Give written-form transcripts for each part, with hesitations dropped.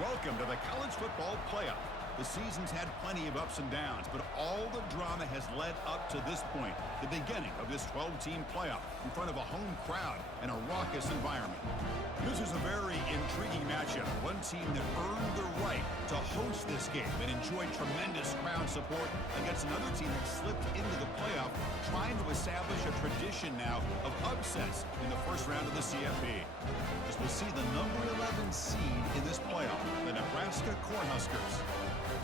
Welcome to the college football playoff. The season's had plenty of ups and downs, but all the drama has led up to this point, the beginning of this 12-team playoff in front of a home crowd and a raucous environment. This is a very intriguing matchup. One team that earned the right to host this game and enjoyed tremendous crowd support against another team that slipped into the playoff, trying to establish a tradition now of upsets in the first round of the CFP. As we'll see the number 11 seed in this playoff, the Nebraska Cornhuskers,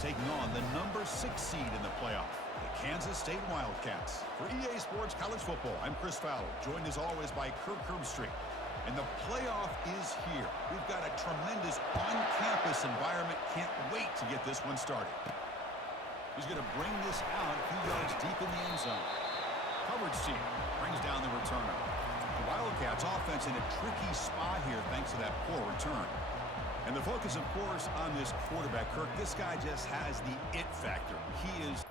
taking on the number 6 seed in the playoff, the Kansas State Wildcats. For EA Sports College Football, I'm Chris Fowler, joined as always by Kirk Herbstreit. And the playoff is here. We've got a tremendous on-campus environment. Can't wait to get this one started. He's going to bring this out a few yards deep in the end zone. Coverage team brings down the returner. The Wildcats offense in a tricky spot here thanks to that poor return. And the focus, of course, on this quarterback, Kirk. This guy just has the it factor. He is...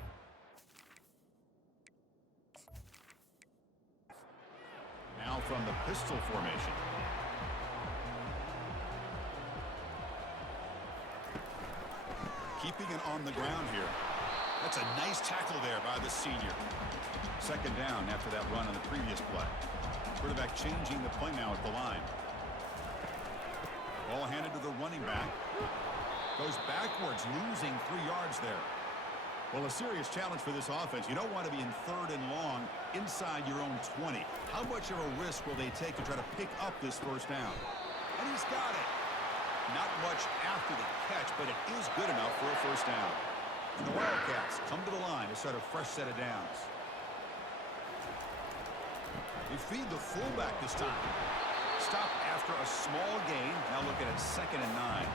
Now from the pistol formation. Keeping it on the ground here. That's a nice tackle there by the senior. Second down after that run on the previous play. Quarterback changing the play now at the line. Ball handed to the running back. Goes backwards, losing 3 yards there. Well, a serious challenge for this offense. You don't want to be in third and long inside your own 20. How much of a risk will they take to try to pick up this first down? And he's got it. Not much after the catch, but it is good enough for a first down. And the Wildcats come to the line to start a fresh set of downs. They feed the fullback this time. Stop after a small gain. Now looking at 2nd and 9.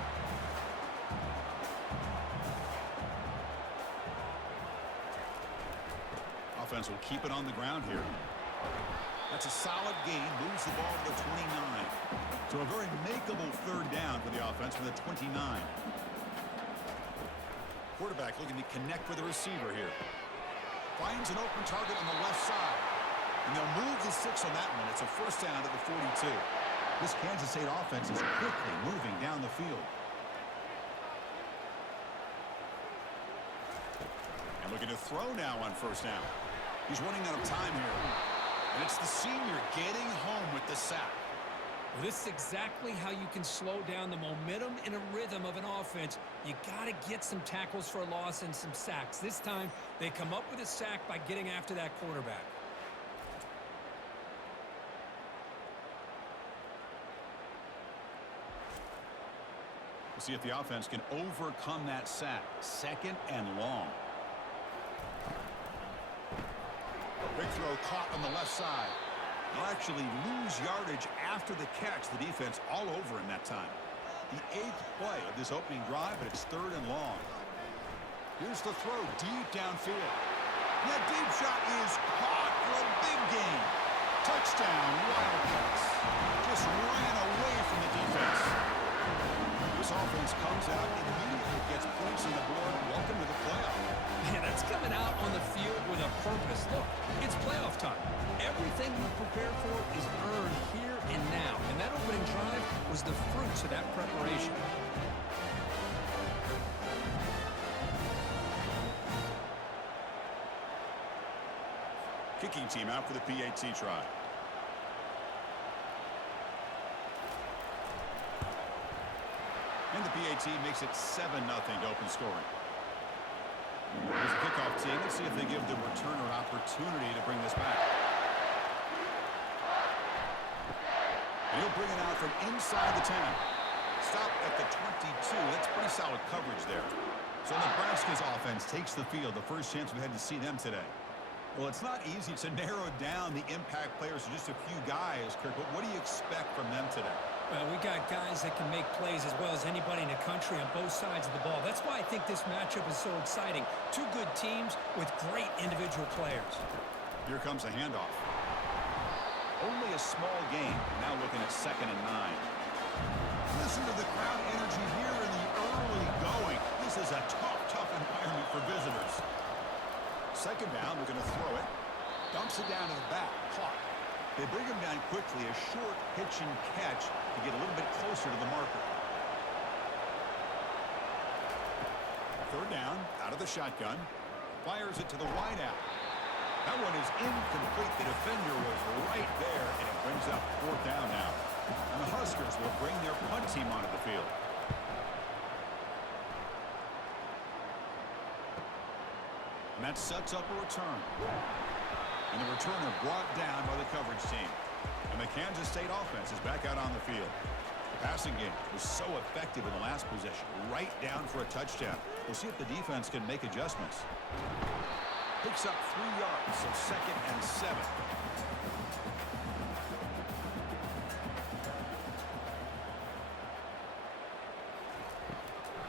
Offense will keep it on the ground here. That's a solid gain. Moves the ball to the 29. So a very makeable third down for the offense from the 29. Quarterback looking to connect with the receiver here. Finds an open target on the left side. And they'll move the 6 on that one. It's a first down at the 42. This Kansas State offense is quickly moving down the field. And looking to throw now on first down. He's running out of time here. And it's the senior getting home with the sack. Well, this is exactly how you can slow down the momentum and a rhythm of an offense. You got to get some tackles for a loss and some sacks. This time, they come up with a sack by getting after that quarterback. We'll see if the offense can overcome that sack. 2nd and long. Big throw caught on the left side. They'll actually lose yardage after the catch. The defense all over him that time. The 8th play of this opening drive, but it's 3rd and long. Here's the throw deep downfield. And that deep shot is caught for a big gain. Touchdown, Wildcats. Just ran away from the defense. This offense comes out immediately, gets points on the board. Welcome to the playoff. Man, that's coming out on the field with a purpose. Look, it's playoff time. Everything we prepared for is earned here and now. And that opening drive was the fruits of that preparation. Kicking team out for the PAT try. And the PAT makes it 7-0 to open scoring. Here's the kickoff team. Let's see if they give the returner opportunity to bring this back. And he'll bring it out from inside the 10. Stop at the 22. That's pretty solid coverage there. So Nebraska's offense takes the field. The first chance we had to see them today. Well, it's not easy to narrow down the impact players to just a few guys, Kirk, but what do you expect from them today? Well, we got guys that can make plays as well as anybody in the country on both sides of the ball. That's why I think this matchup is so exciting. Two good teams with great individual players. Here comes a handoff. Only a small gain. Now looking at 2nd and 9. Listen to the crowd energy here in the early going. This is a tough environment for visitors. 2nd down, we're going to throw it. Dumps it down to the back. Caught. They bring him down quickly. A short pitch and catch to get a little bit closer to the marker. Third down, out of the shotgun. Fires it to the wideout. That one is incomplete. The defender was right there, and it brings up fourth down now. And the Huskers will bring their punt team onto the field. And that sets up a return. And the returner brought down by the coverage team. And the Kansas State offense is back out on the field. The passing game was so effective in the last possession, right down for a touchdown. We'll see if the defense can make adjustments. Picks up 3 yards, so 2nd and 7.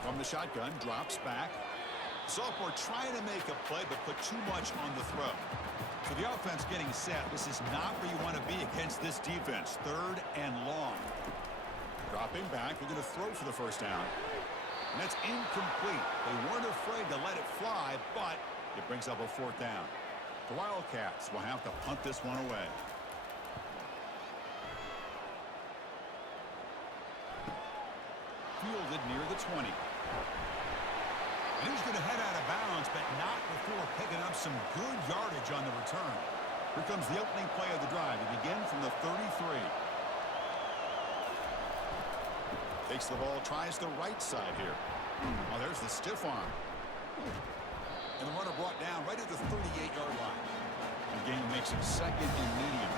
From the shotgun, drops back. Sophomore trying to make a play, but put too much on the throw. For the offense getting set, this is not where you want to be against this defense. 3rd and long. Dropping back, we're going to throw for the first down. And that's incomplete. They weren't afraid to let it fly, but it brings up a 4th down. The Wildcats will have to punt this one away. Fielded near the 20. And he's going to head out of bounds, but not before picking up some good yardage on the return. Here comes the opening play of the drive. They begin from the 33. Takes the ball, tries the right side here. Oh, there's the stiff arm. And the runner brought down right at the 38-yard line. The game makes it 2nd and medium.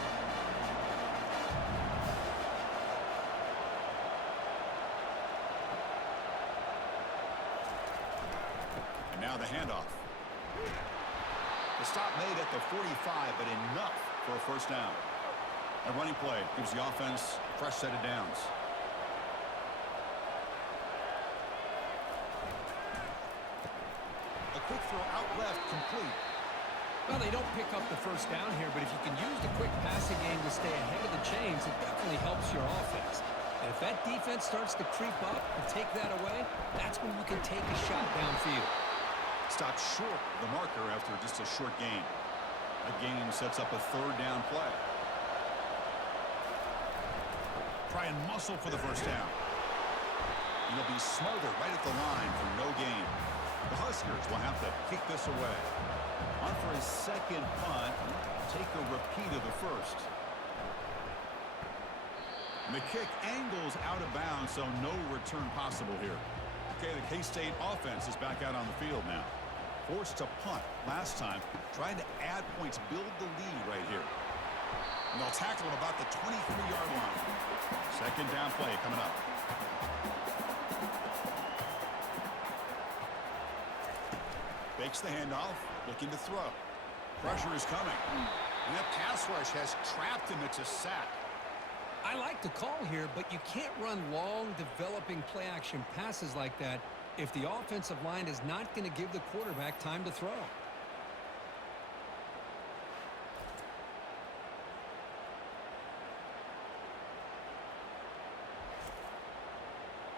And now the handoff. The stop made at the 45, but enough for a first down. A running play gives the offense a fresh set of downs. Quick throw out left, complete. Well, they don't pick up the first down here, but if you can use the quick passing game to stay ahead of the chains, it definitely helps your offense. And if that defense starts to creep up and take that away, that's when you can take a shot downfield. Stopped short of the marker after just a short gain. That gain sets up a 3rd down play. Try and muscle for the first down. And he'll be smothered right at the line for no gain. The Huskers will have to kick this away. On for his 2nd punt. Take a repeat of the first. And the kick angles out of bounds, so no return possible here. Okay, the K-State offense is back out on the field now. Forced to punt last time. Trying to add points, build the lead right here. And they'll tackle him about the 23-yard line. 2nd down play coming up. Fakes the handoff, looking to throw. Pressure is coming. And that pass rush has trapped him. It's a sack. I like the call here, but you can't run long, developing play-action passes like that if the offensive line is not going to give the quarterback time to throw.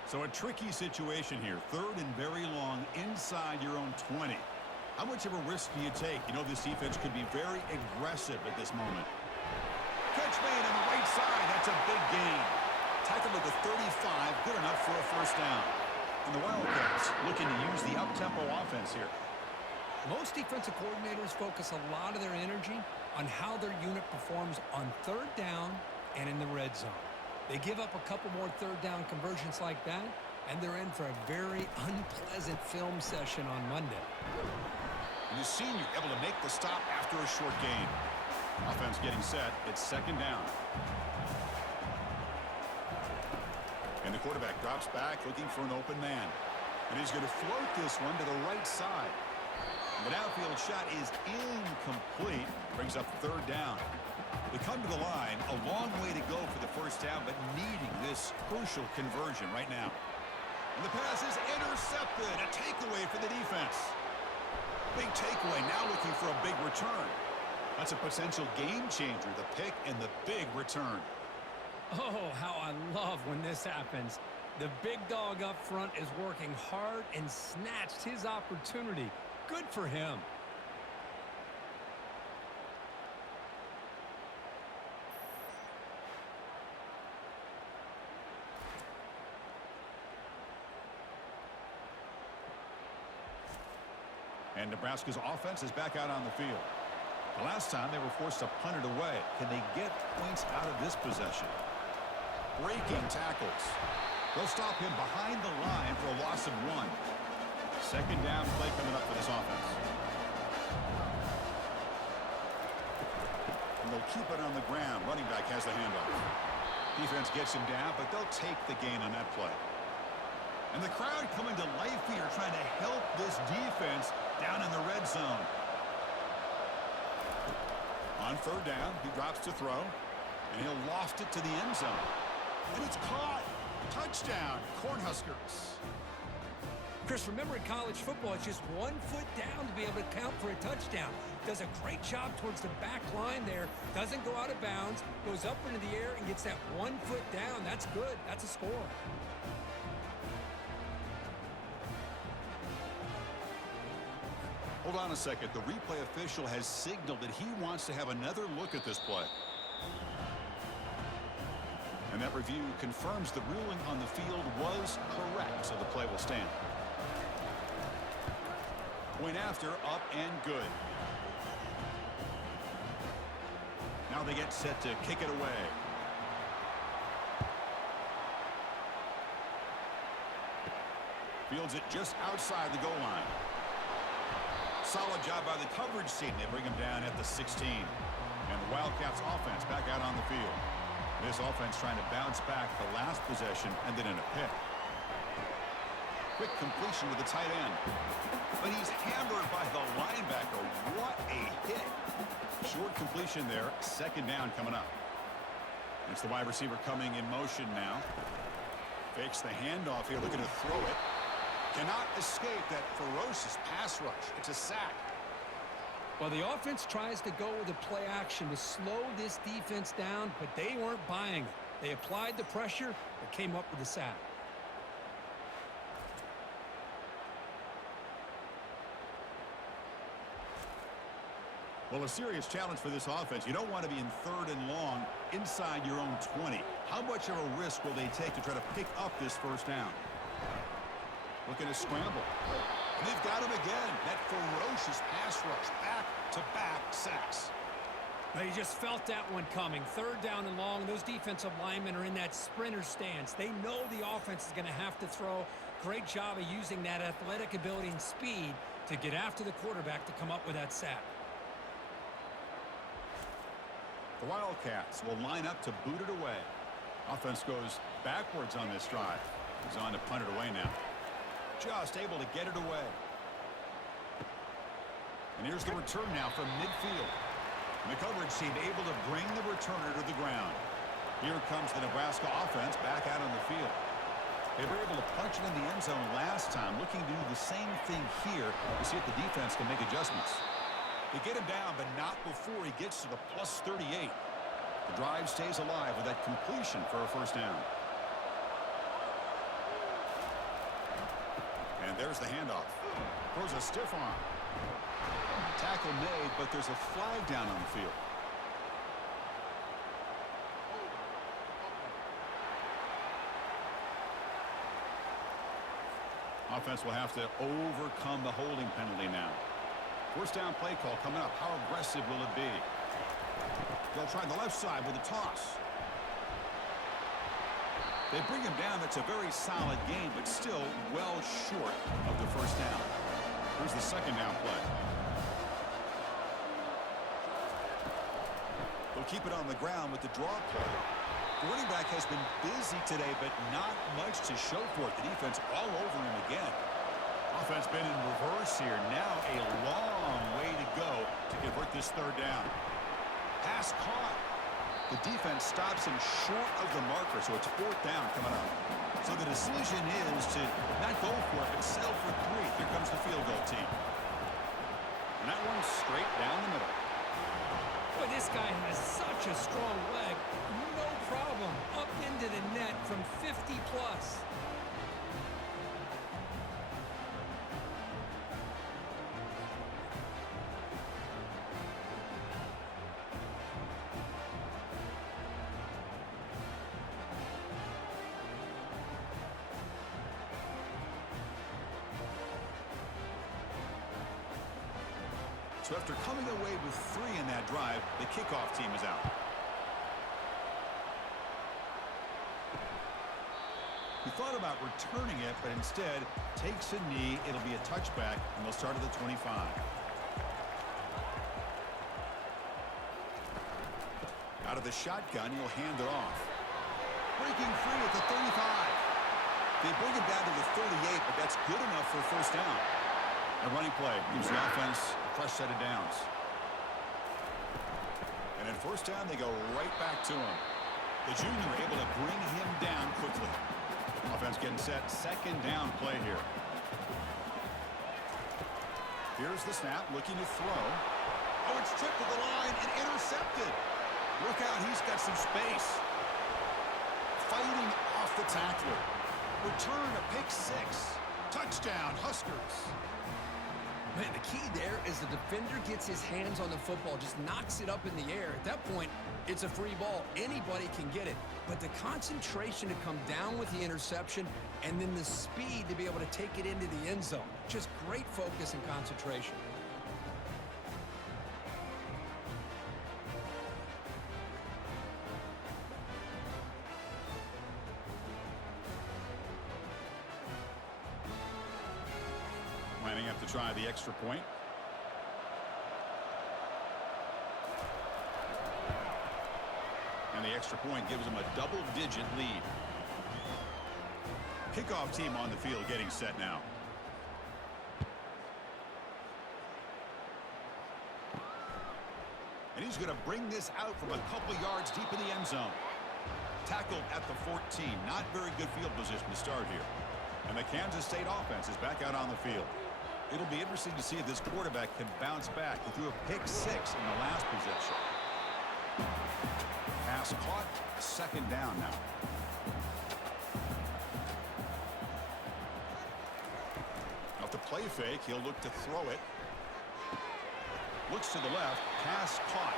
So a tricky situation here. 3rd and very long inside your own 20. How much of a risk do you take? You know this defense could be very aggressive at this moment. Catch made on the right side. That's a big gain. Tackled at the 35. Good enough for a first down. And the Wildcats looking to use the up-tempo offense here. Most defensive coordinators focus a lot of their energy on how their unit performs on 3rd down and in the red zone. They give up a couple more 3rd down conversions like that, and they're in for a very unpleasant film session on Monday. And the senior able to make the stop after a short gain. Offense getting set. It's 2nd down. And the quarterback drops back looking for an open man. And he's going to float this one to the right side. The downfield shot is incomplete. Brings up 3rd down. They come to the line, a long way to go for the first down, but needing this crucial conversion right now. And the pass is intercepted. A takeaway for the defense. Big takeaway, now looking for a big return. That's a potential game changer, the pick and the big return. Oh, how I love when this happens. The big dog up front is working hard and snatched his opportunity. Good for him. And Nebraska's offense is back out on the field. The last time they were forced to punt it away. Can they get points out of this possession? Breaking tackles. They'll stop him behind the line for a loss of 1. Second down play coming up for this offense. And they'll keep it on the ground. Running back has the handoff. Defense gets him down, but they'll take the gain on that play. And the crowd coming to life here, trying to help this defense down in the red zone. On third down, he drops to throw, and he'll loft it to the end zone. And it's caught. Touchdown, Cornhuskers. Chris, remember in college football, it's just 1 foot down to be able to count for a touchdown. Does a great job towards the back line there. Doesn't go out of bounds. Goes up into the air and gets that 1 foot down. That's good. That's a score. Hold on a second. The replay official has signaled that he wants to have another look at this play. And that review confirms the ruling on the field was correct, so the play will stand. Point after, up and good. Now they get set to kick it away. Fields it just outside the goal line. Solid job by the coverage team. They bring him down at the 16. And the Wildcats offense back out on the field. This offense trying to bounce back the last possession and then in a pick. Quick completion to the tight end. But he's hammered by the linebacker. What a hit. Short completion there. Second down coming up. It's the wide receiver coming in motion now. Fakes the handoff here, looking to throw it. Cannot escape that ferocious pass rush. It's a sack. Well, the offense tries to go with the play action to slow this defense down, but they weren't buying it. They applied the pressure, but came up with a sack. Well, a serious challenge for this offense. You don't want to be in third and long inside your own 20. How much of a risk will they take to try to pick up this first down? Looking to scramble. And they've got him again. That ferocious pass rush. Back-to-back sacks. Now, you just felt that one coming. Third down and long. Those defensive linemen are in that sprinter stance. They know the offense is going to have to throw. Great job of using that athletic ability and speed to get after the quarterback to come up with that sack. The Wildcats will line up to boot it away. Offense goes backwards on this drive. He's on to punt it away now. Just able to get it away. And here's the return now from midfield. And the coverage team able to bring the returner to the ground. Here comes the Nebraska offense back out on the field. They were able to punch it in the end zone last time, looking to do the same thing here to see if the defense can make adjustments. They get him down, but not before he gets to the plus 38. The drive stays alive with that completion for a first down. And there's the handoff. Throws a stiff arm. Tackle made, but there's a flag down on the field. Offense will have to overcome the holding penalty now. First down play call coming up. How aggressive will it be? They'll try the left side with a toss. They bring him down. That's a very solid game, but still well short of the first down. Here's the second down play. They'll keep it on the ground with the draw play. The running back has been busy today, but not much to show for it. The defense all over him again. Offense been in reverse here. Now a long way to go to convert this third down. Pass caught. The defense stops him short of the marker, so it's fourth down coming up. So the decision is to not go for it, but settle for 3. Here comes the field goal team. And that one's straight down the middle. Boy, this guy has such a strong leg. No problem. Up into the net from 50 plus. So after coming away with 3 in that drive, the kickoff team is out. He thought about returning it, but instead takes a knee. It'll be a touchback, and they'll start at the 25. Out of the shotgun, he'll hand it off. Breaking free at the 35. They bring it down to the 38, but that's good enough for a first down. A running play gives the offense a fresh set of downs. And at first down, they go right back to him. The junior able to bring him down quickly. Offense getting set. Second down play here. Here's the snap, looking to throw. Oh, it's tipped to the line and intercepted. Look out, he's got some space. Fighting off the tackler. Return a pick 6. Touchdown, Huskers. Man, the key there is the defender gets his hands on the football, just knocks it up in the air. At that point, it's a free ball. Anybody can get it. But the concentration to come down with the interception and then the speed to be able to take it into the end zone. Just great focus and concentration. Lining up to try the extra point. And the extra point gives them a double-digit lead. Kickoff team on the field getting set now. And he's going to bring this out from a couple yards deep in the end zone. Tackled at the 14. Not very good field position to start here. And the Kansas State offense is back out on the field. It'll be interesting to see if this quarterback can bounce back. He threw a pick 6 in the last possession. Pass caught. Second down now. Off the play fake, he'll look to throw it. Looks to the left. Pass caught.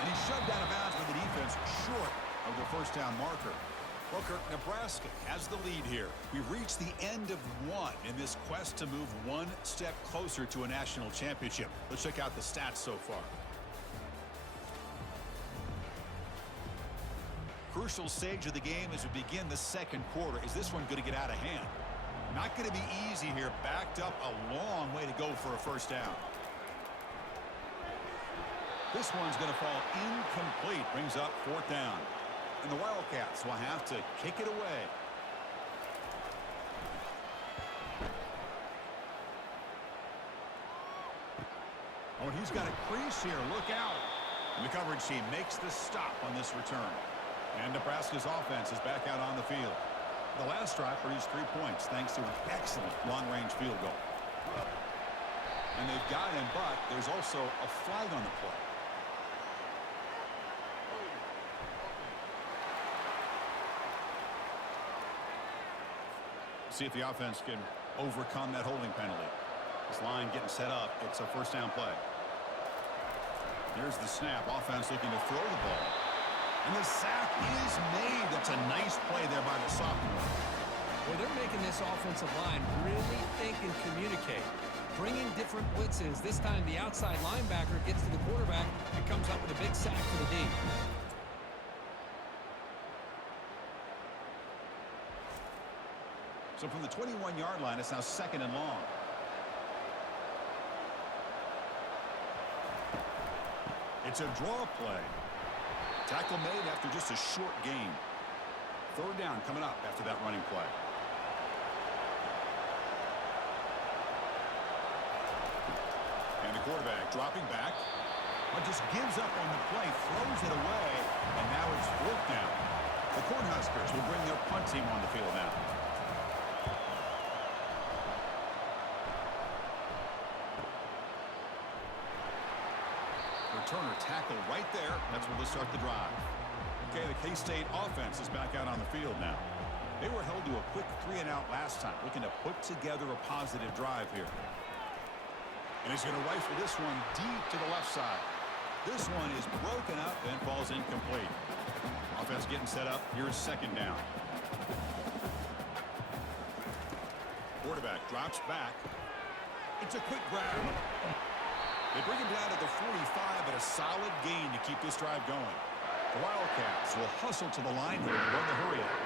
And he's shoved out of bounds with the defense short of the first down marker. Well, Kirk, Nebraska has the lead here. We've reached the end of 1 in this quest to move one step closer to a national championship. Let's check out the stats so far. Crucial stage of the game as we begin the second quarter. Is this one going to get out of hand? Not going to be easy here. Backed up a long way to go for a first down. This one's going to fall incomplete. Brings up fourth down. And the Wildcats will have to kick it away. Oh, and he's got a crease here. Look out. And the coverage team makes the stop on this return. And Nebraska's offense is back out on the field. The last drive produced 3 points thanks to an excellent long-range field goal. And they've got him, but there's also a flag on the play. See if the offense can overcome that holding penalty. This line getting set up. It's a first down play. There's the snap. Offense looking to throw the ball. And the sack is made. That's a nice play there by the sophomore. Well, they're making this offensive line really think and communicate. Bringing different blitzes. This time the outside linebacker gets to the quarterback and comes up with a big sack for the D. So from the 21-yard line, it's now second and long. It's a draw play. Tackle made after just a short gain. Third down coming up after that running play. And the quarterback dropping back. But just gives up on the play, throws it away, and now it's fourth down. The Cornhuskers will bring their punt team on the field now. Returner tackle right there. That's where they'll start the drive. Okay, the K-State offense is back out on the field now. They were held to a quick 3-and-out last time, looking to put together a positive drive here. And he's going to rifle this one deep to the left side. This one is broken up and falls incomplete. Offense getting set up. Here's second down. Quarterback drops back. It's a quick grab. They bring him down to the 45, but a solid gain to keep this drive going. The Wildcats will hustle to the line here and run the hurry up.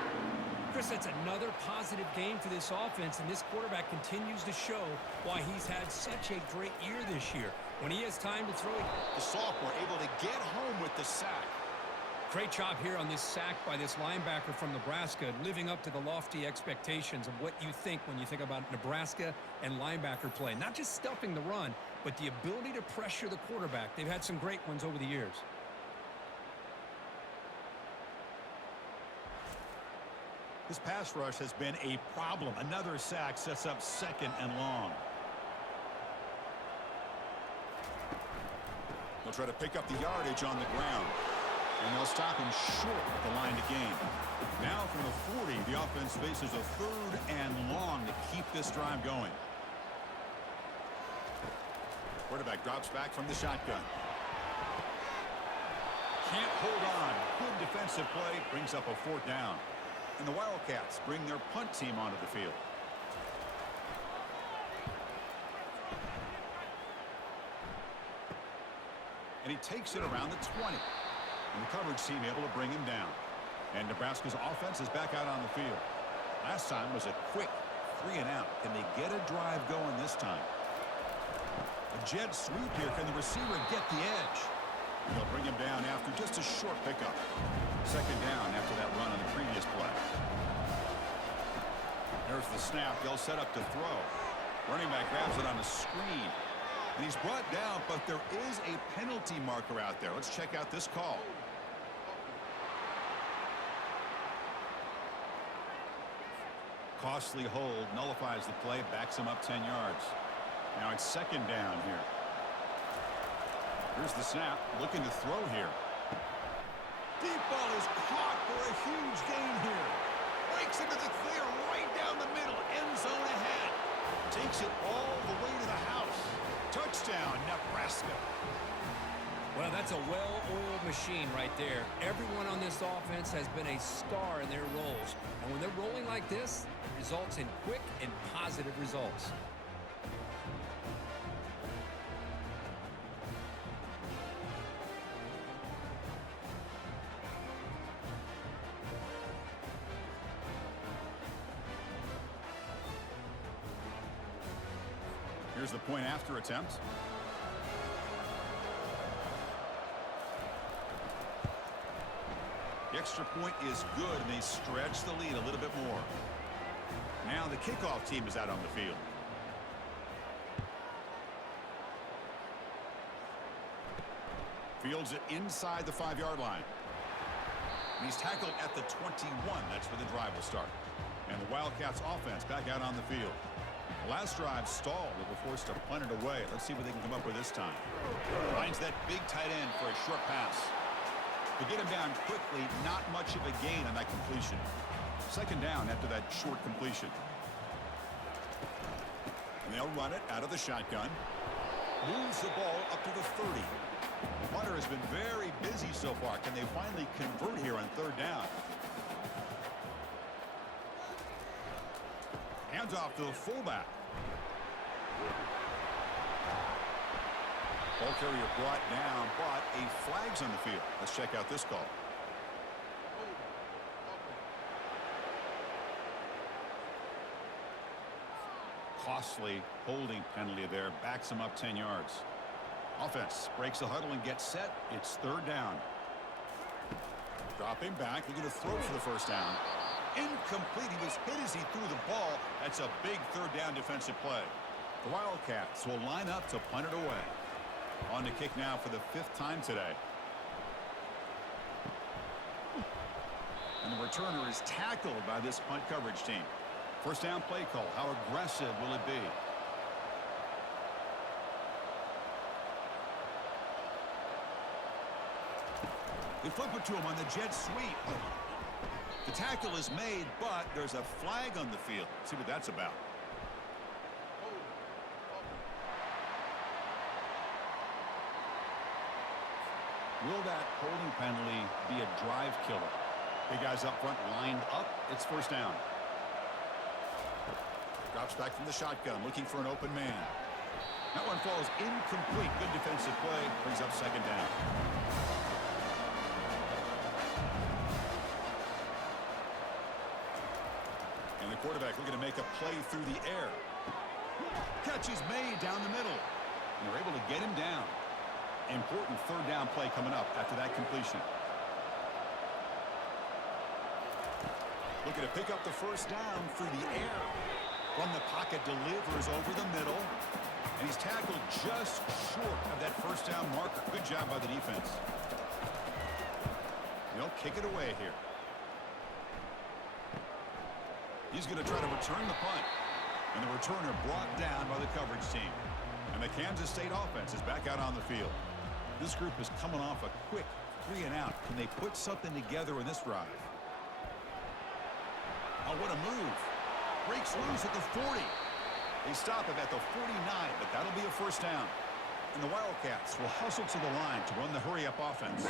Chris, that's another positive game for this offense, and this quarterback continues to show why he's had such a great year this year. When he has time to throw, the sophomore able to get home with the sack. Great job here on this sack by this linebacker from Nebraska, living up to the lofty expectations of what you think when you think about Nebraska and linebacker play. Not just stuffing the run, but the ability to pressure the quarterback. They've had some great ones over the years. This pass rush has been a problem. Another sack sets up 2nd and long. They'll try to pick up the yardage on the ground. And they'll stop him short at the line to gain. Now from the 40, the offense faces a 3rd and long to keep this drive going. Quarterback drops back from the shotgun. Can't hold on. Good defensive play. Brings up a 4th down. And the Wildcats bring their punt team onto the field. And he takes it around the 20. And the coverage team able to bring him down. And Nebraska's offense is back out on the field. Last time was a quick 3 and out. Can they get a drive going this time? A jet sweep here. Can the receiver get the edge? They'll bring him down after just a short pickup. 2nd down after that run on the previous play. There's the snap. They'll set up to throw. Running back grabs it on a screen. And he's brought down, but there is a penalty marker out there. Let's check out this call. Costly hold, nullifies the play, backs him up 10 yards. Now it's 2nd down here. Here's the snap, looking to throw here. Deep ball is caught for a huge gain here. Breaks into the clear right down the middle, end zone ahead. Takes it all the way to the house. Touchdown, Nebraska. Well, that's a well-oiled machine right there. Everyone on this offense has been a star in their roles. And when they're rolling like this, it results in quick and positive results. Here's the point after attempt. The extra point is good, and they stretch the lead a little bit more. Now the kickoff team is out on the field. Fields it inside the 5-yard line. And he's tackled at the 21. That's where the drive will start. And the Wildcats offense back out on the field. The last drive stalled. They were forced to punt it away. Let's see what they can come up with this time. Finds that big tight end for a short pass. They get him down quickly. Not much of a gain on that completion. 2nd down after that short completion. And they'll run it out of the shotgun. Moves the ball up to the 30. The punter has been very busy so far. Can they finally convert here on 3rd down? Hands off to the fullback. Ball carrier brought down, but a flag's on the field. Let's check out this call. Costly holding penalty there. Backs him up 10 yards. Offense breaks the huddle and gets set. It's 3rd down. Dropping back. Looking to throw for the 1st down. Incomplete. He was hit as he threw the ball. That's a big 3rd down defensive play. The Wildcats will line up to punt it away. On to kick now for the 5th time today. And the returner is tackled by this punt coverage team. 1st down play call. How aggressive will it be? They flip it to him on the jet sweep. The tackle is made, but there's a flag on the field. Let's see what that's about. Will that holding penalty be a drive killer? Big guys up front lined up. It's 1st down. Drops back from the shotgun, looking for an open man. That one falls incomplete. Good defensive play. Brings up second down. And the quarterback looking to make a play through the air. Catch is made down the middle. And they're able to get him down. Important third down play coming up after that completion. Looking to pick up the first down through the air. From the pocket, delivers over the middle. And he's tackled just short of that first down marker. Good job by the defense. They'll kick it away here. He's going to try to return the punt. And the returner brought down by the coverage team. And the Kansas State offense is back out on the field. This group is coming off a quick 3-and-out. Can they put something together in this drive? Oh, what a move. Breaks loose at the 40. They stop him at the 49, but that'll be a first down. And the Wildcats will hustle to the line to run the hurry-up offense.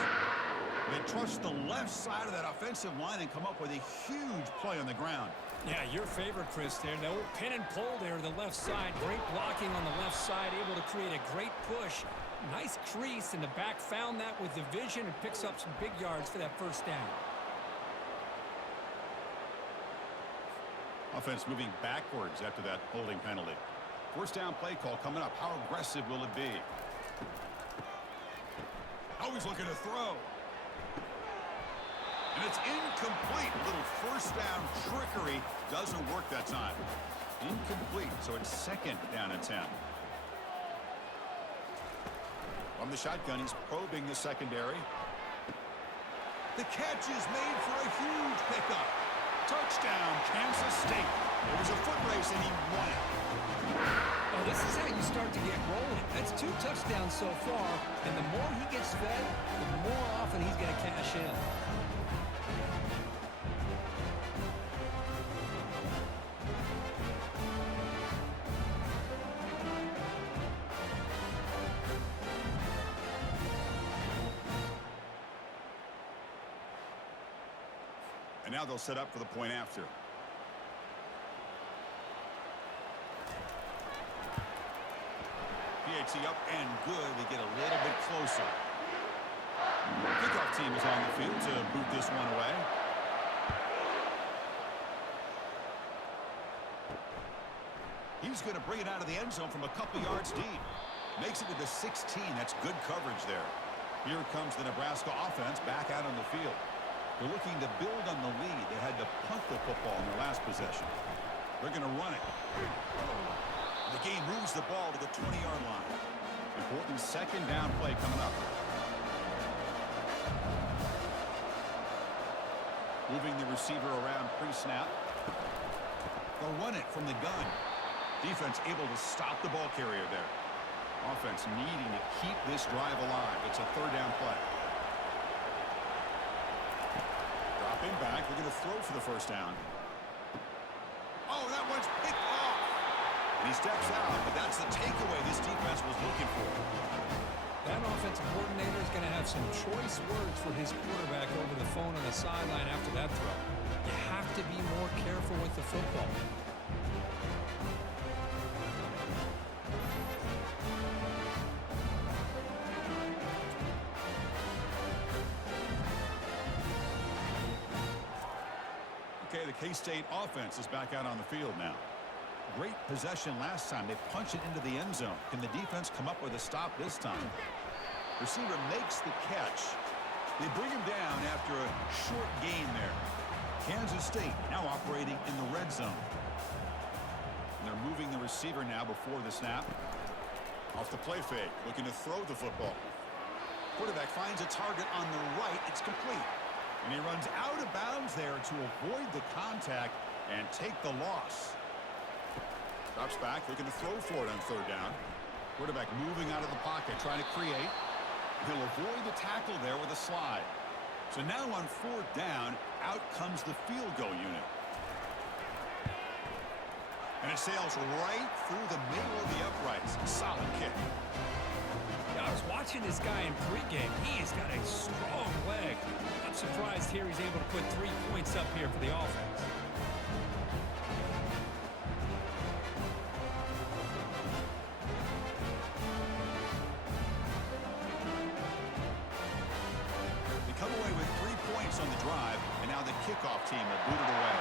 They trust the left side of that offensive line and come up with a huge play on the ground. Yeah, your favorite, Chris, there. The old pin and pull there to the left side. Great blocking on the left side, able to create a great push. Nice crease, and the back found that with the vision and picks up some big yards for that first down. Offense moving backwards after that holding penalty. First down play call coming up. How aggressive will it be? Always looking to throw. And it's incomplete. A little first down trickery doesn't work that time. Incomplete, so it's second down and 10. From the shotgun, he's probing the secondary. The catch is made for a huge pickup. Touchdown, Kansas State. It was a foot race, and he won it. Oh, this is how you start to get rolling. That's 2 touchdowns so far, and the more he gets fed, the more often he's going to cash in. And now they'll set up for the point after. PAT up and good. They get a little bit closer. Kickoff team is on the field to boot this one away. He's going to bring it out of the end zone from a couple yards deep. Makes it to the 16. That's good coverage there. Here comes the Nebraska offense back out on the field. They're looking to build on the lead. They had to punt the football in their last possession. They're going to run it. The game moves the ball to the 20-yard line. Important second down play coming up. Moving the receiver around pre-snap. They'll run it from the gun. Defense able to stop the ball carrier there. Offense needing to keep this drive alive. It's a third down play. Dropping back. We're going to throw for the first down. Oh, that one's picked off. And he steps out, but that's the takeaway this defense was looking for. That offensive coordinator is going to have some choice words for his quarterback over the phone on the sideline after that throw. You have to be more careful with the football. Okay, the K-State offense is back out on the field now. Great possession last time. They punch it into the end zone. Can the defense come up with a stop this time? Receiver makes the catch. They bring him down after a short gain there. Kansas State now operating in the red zone. And they're moving the receiver now before the snap. Off the play fake, looking to throw the football. Quarterback finds a target on the right. It's complete. And he runs out of bounds there to avoid the contact and take the loss. Drops back, looking to throw for it on third down. Quarterback moving out of the pocket, trying to create. He'll avoid the tackle there with a slide. So now on fourth down, out comes the field goal unit. And it sails right through the middle of the uprights. Solid kick. I was watching this guy in pregame. He's got a strong leg. I'm surprised here he's able to put 3 points up here for the offense. kickoff team have booted away.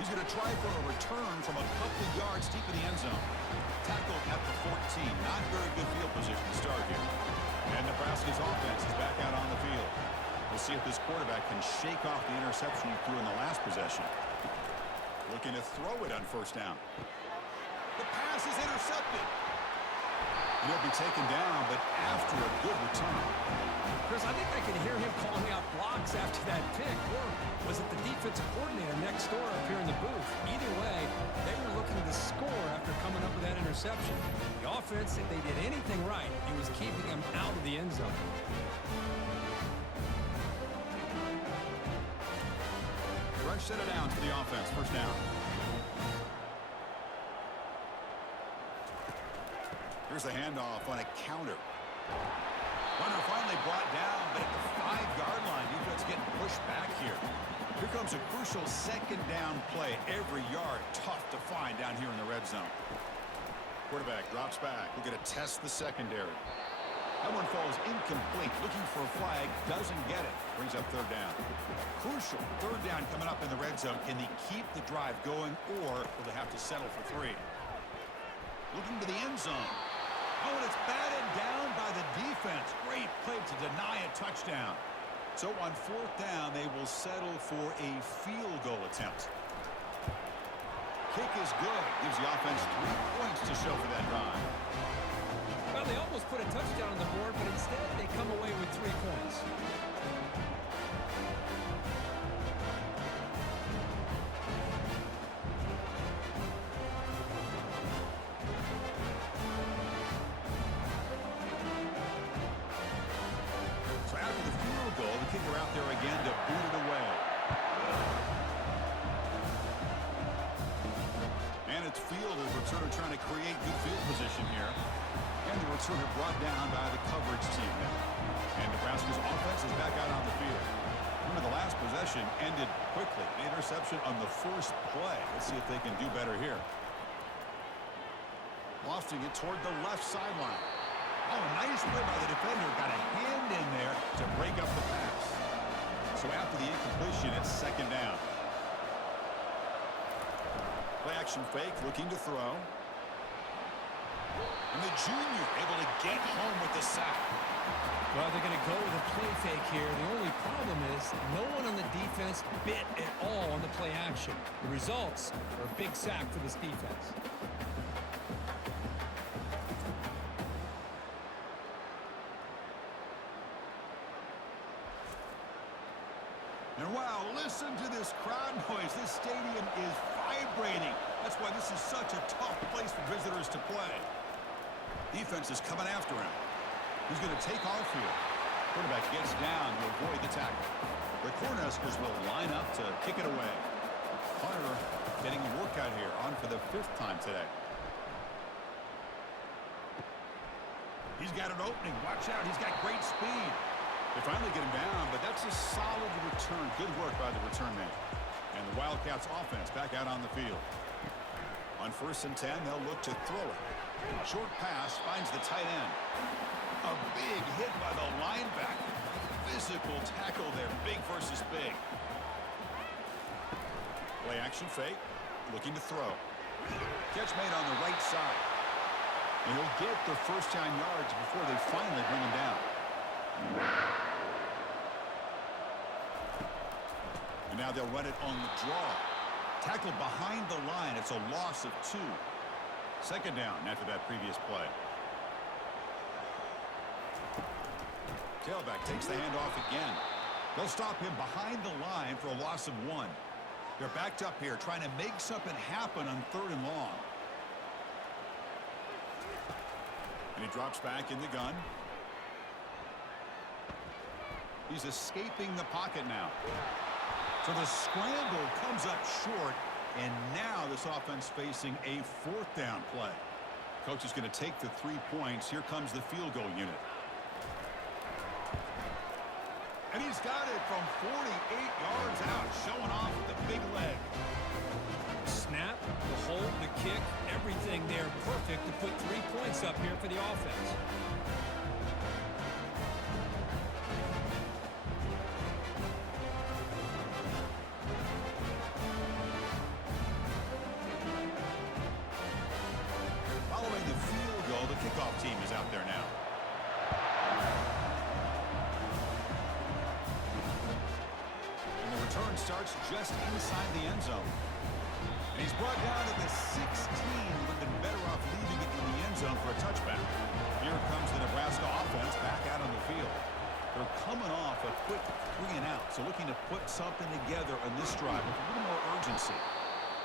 He's going to try for a return from a couple yards deep in the end zone. Tackled at the 14. Not very good field position to start here. And Nebraska's offense is back out on the field. We'll see if this quarterback can shake off the interception he threw in the last possession. Looking to throw it on first down. The pass is intercepted. He'll be taken down, but after a good return. Chris, I think I could hear him calling out blocks after that pick. Or was it the defensive coordinator next door up here in the booth? Either way, they were looking to score after coming up with that interception. The offense, if they did anything right, it was keeping them out of the end zone. Fresh set of downs for the offense. First down. Here's the handoff on a counter. Runner finally brought down, but at the 5-yard line, defense getting pushed back here. Here comes a crucial second down play. Every yard tough to find down here in the red zone. Quarterback drops back. We're going to test the secondary. That one falls incomplete. Looking for a flag. Doesn't get it. Brings up third down. Crucial third down coming up in the red zone. Can they keep the drive going, or will they have to settle for 3? Looking to the end zone. Oh, and it's batted down by the defense. Great play to deny a touchdown. So on fourth down, they will settle for a field goal attempt. Kick is good. Gives the offense 3 points to show for that drive. Well, they almost put a touchdown on the board, but instead they come away with 3 points. Kicker out there again to boot it away. And it's Fielder's returner trying to create good field position here. And the returner brought down by the coverage team now. And Nebraska's offense is back out on the field. Remember, the last possession ended quickly. The interception on the first play. Let's see if they can do better here. Lofting it toward the left sideline. Oh, nice play by the defender. Got a hand in there to break up the pass. So after the incompletion, it's second down. Play action fake, looking to throw. And the junior able to get home with the sack. Well, they're going to go with a play fake here. The only problem is no one on the defense bit at all on the play action. The results are a big sack for this defense. And wow, listen to this crowd noise. This stadium is vibrating. That's why this is such a tough place for visitors to play. Defense is coming after him. He's going to take off here. Quarterback gets down to avoid the tackle. The Cornhuskers will line up to kick it away. Hunter getting a workout here, on for the 5th time today. He's got an opening. Watch out. He's got great speed. They finally get him down, but that's a solid return. Good work by the return man. And the Wildcats offense back out on the field. On 1st and 10, they'll look to throw it. Short pass finds the tight end. A big hit by the linebacker. Physical tackle there. Big versus big. Play action fake. Looking to throw. Catch made on the right side. And he'll get the first 10 yards before they finally bring him down. And now they'll run it on the draw. Tackled behind the line. It's a loss of 2. Second down after that previous play. Tailback takes the handoff again. They'll stop him behind the line for a loss of 1. They're backed up here trying to make something happen on 3rd and long. And he drops back in the gun. He's escaping the pocket now. So the scramble comes up short, and now this offense facing a 4th down play. Coach is going to take the 3 points. Here comes the field goal unit. And he's got it from 48 yards out, showing off the big leg. Snap, the hold, the kick, everything there perfect to put 3 points up here for the offense. starts just inside the end zone. And he's brought down to the 16. Would have been better off leaving it in the end zone for a touchback. Here comes the Nebraska offense back out on the field. They're coming off a quick 3 and out, so looking to put something together on this drive with a little more urgency.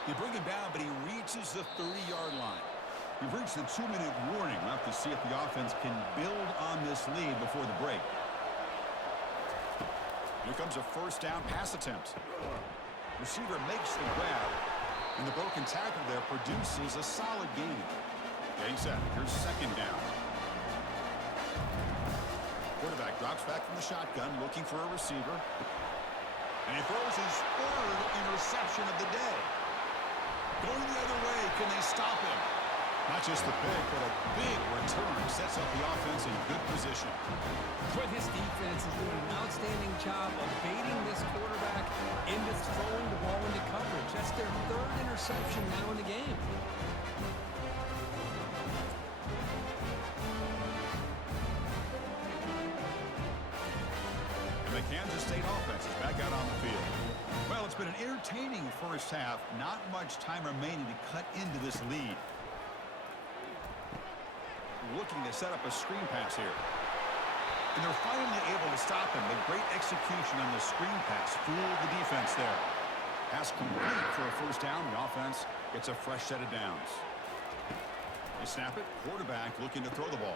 You bring him down, but he reaches the 30-yard line. We've reached the 2-minute warning. We'll have to see if the offense can build on this lead before the break. Here comes a first down pass attempt. Receiver makes the grab, and the broken tackle there produces a solid gain. Getting set. Here's second down. Quarterback drops back from the shotgun, looking for a receiver. And he throws his 3rd interception of the day. Going the other way, can they stop him? Not just the pick, but a big return sets up the offense in good position. But this defense is doing an outstanding job of baiting this quarterback into throwing the ball into coverage. That's their 3rd interception now in the game. And the Kansas State offense is back out on the field. Well, it's been an entertaining first half. Not much time remaining to cut into this lead. Looking to set up a screen pass here. And they're finally able to stop him. The great execution on the screen pass fooled the defense there. Pass complete for a first down. The offense gets a fresh set of downs. They snap it. Quarterback looking to throw the ball.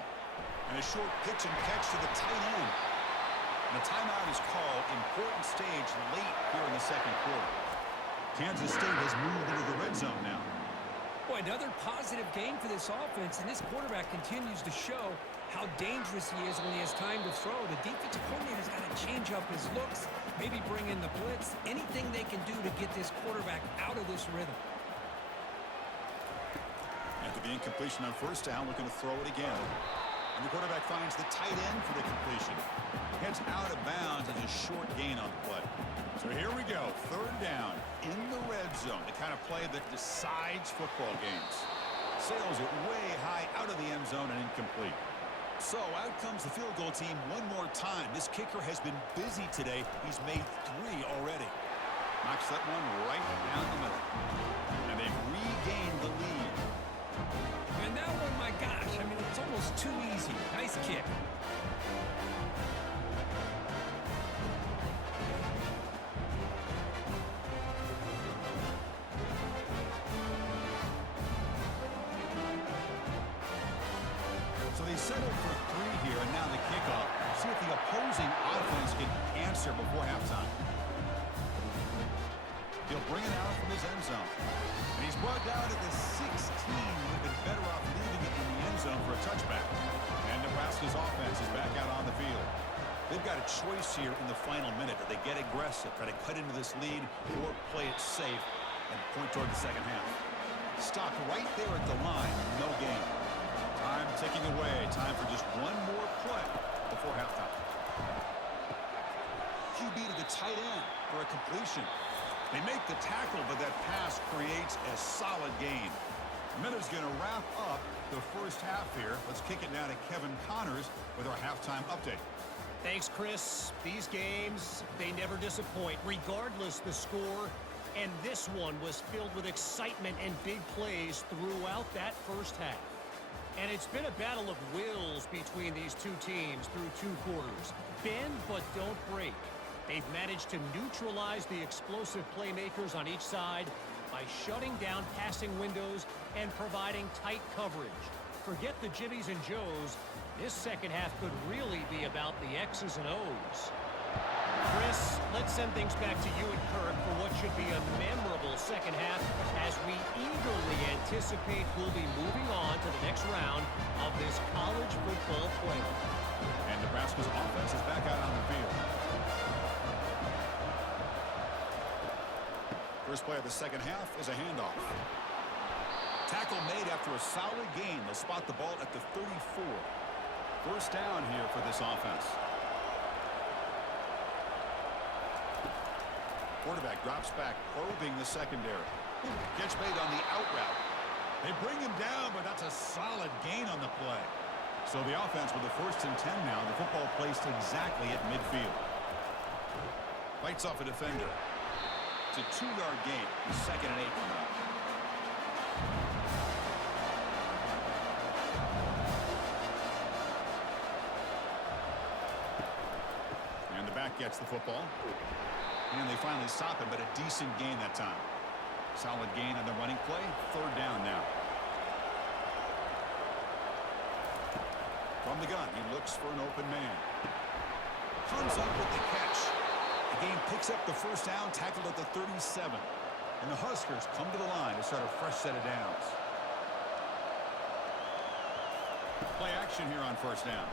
And a short pitch and catch to the tight end. And a timeout is called. Important stage late here in the second quarter. Kansas State has moved into the red zone now. Boy, another positive game for this offense, and this quarterback continues to show how dangerous he is when he has time to throw. The defensive coordinator's got to change up his looks, maybe bring in the blitz, anything they can do to get this quarterback out of this rhythm. After the incompletion on first down, looking to throw it again. And the quarterback finds the tight end for the completion. Heads out of bounds as a short gain on the play. So here we go, 3rd down in the red zone, the kind of play that decides football games. Sails it way high out of the end zone and incomplete. So out comes the field goal team one more time. This kicker has been busy today. He's made 3 already. Knocks that one right down the middle. And they've regained the lead. And that one, my gosh, I mean, it's almost too easy. Nice kick. Settled for 3 here, and now the kickoff. See if the opposing offense can answer before halftime. He'll bring it out from his end zone. And he's brought down to the 16. Would have been better off leaving it in the end zone for a touchback. And Nebraska's offense is back out on the field. They've got a choice here in the final minute. Do they get aggressive, try to cut into this lead, or play it safe and point toward the second half? Stopped right there at the line. No gain. Time ticking away. Time for just one more play before halftime. QB to the tight end for a completion. They make the tackle, but that pass creates a solid gain. Miller's going to wrap up the first half here. Let's kick it now to Kevin Connors with our halftime update. Thanks, Chris. These games, they never disappoint, regardless the score. And this one was filled with excitement and big plays throughout that first half. And it's been a battle of wills between these two teams through 2 quarters. Bend but don't break. They've managed to neutralize the explosive playmakers on each side by shutting down passing windows and providing tight coverage. Forget the Jimmies and Joes. This second half could really be about the X's and O's. Chris, let's send things back to you and Kirk for what should be a memorable second half as we eagerly anticipate we'll be moving on to the next round of this college football playoff. And Nebraska's offense is back out on the field. First play of the second half is a handoff. Tackle made after a solid gain. They'll spot the ball at the 34. First down here for this offense. Quarterback drops back, probing the secondary. Gets made on the out route. They bring him down, but that's a solid gain on the play. So the offense with the 1st and 10 now. The football placed exactly at midfield. Fights off a defender. It's a 2-yard gain. 2nd and 8 coming up. And the back gets the football. And they finally stop him, but a decent gain that time. Solid gain on the running play. 3rd down now. From the gun, he looks for an open man. Comes up with the catch. The game picks up the first down, tackled at the 37. And the Huskers come to the line to start a fresh set of downs. Play action here on 1st down.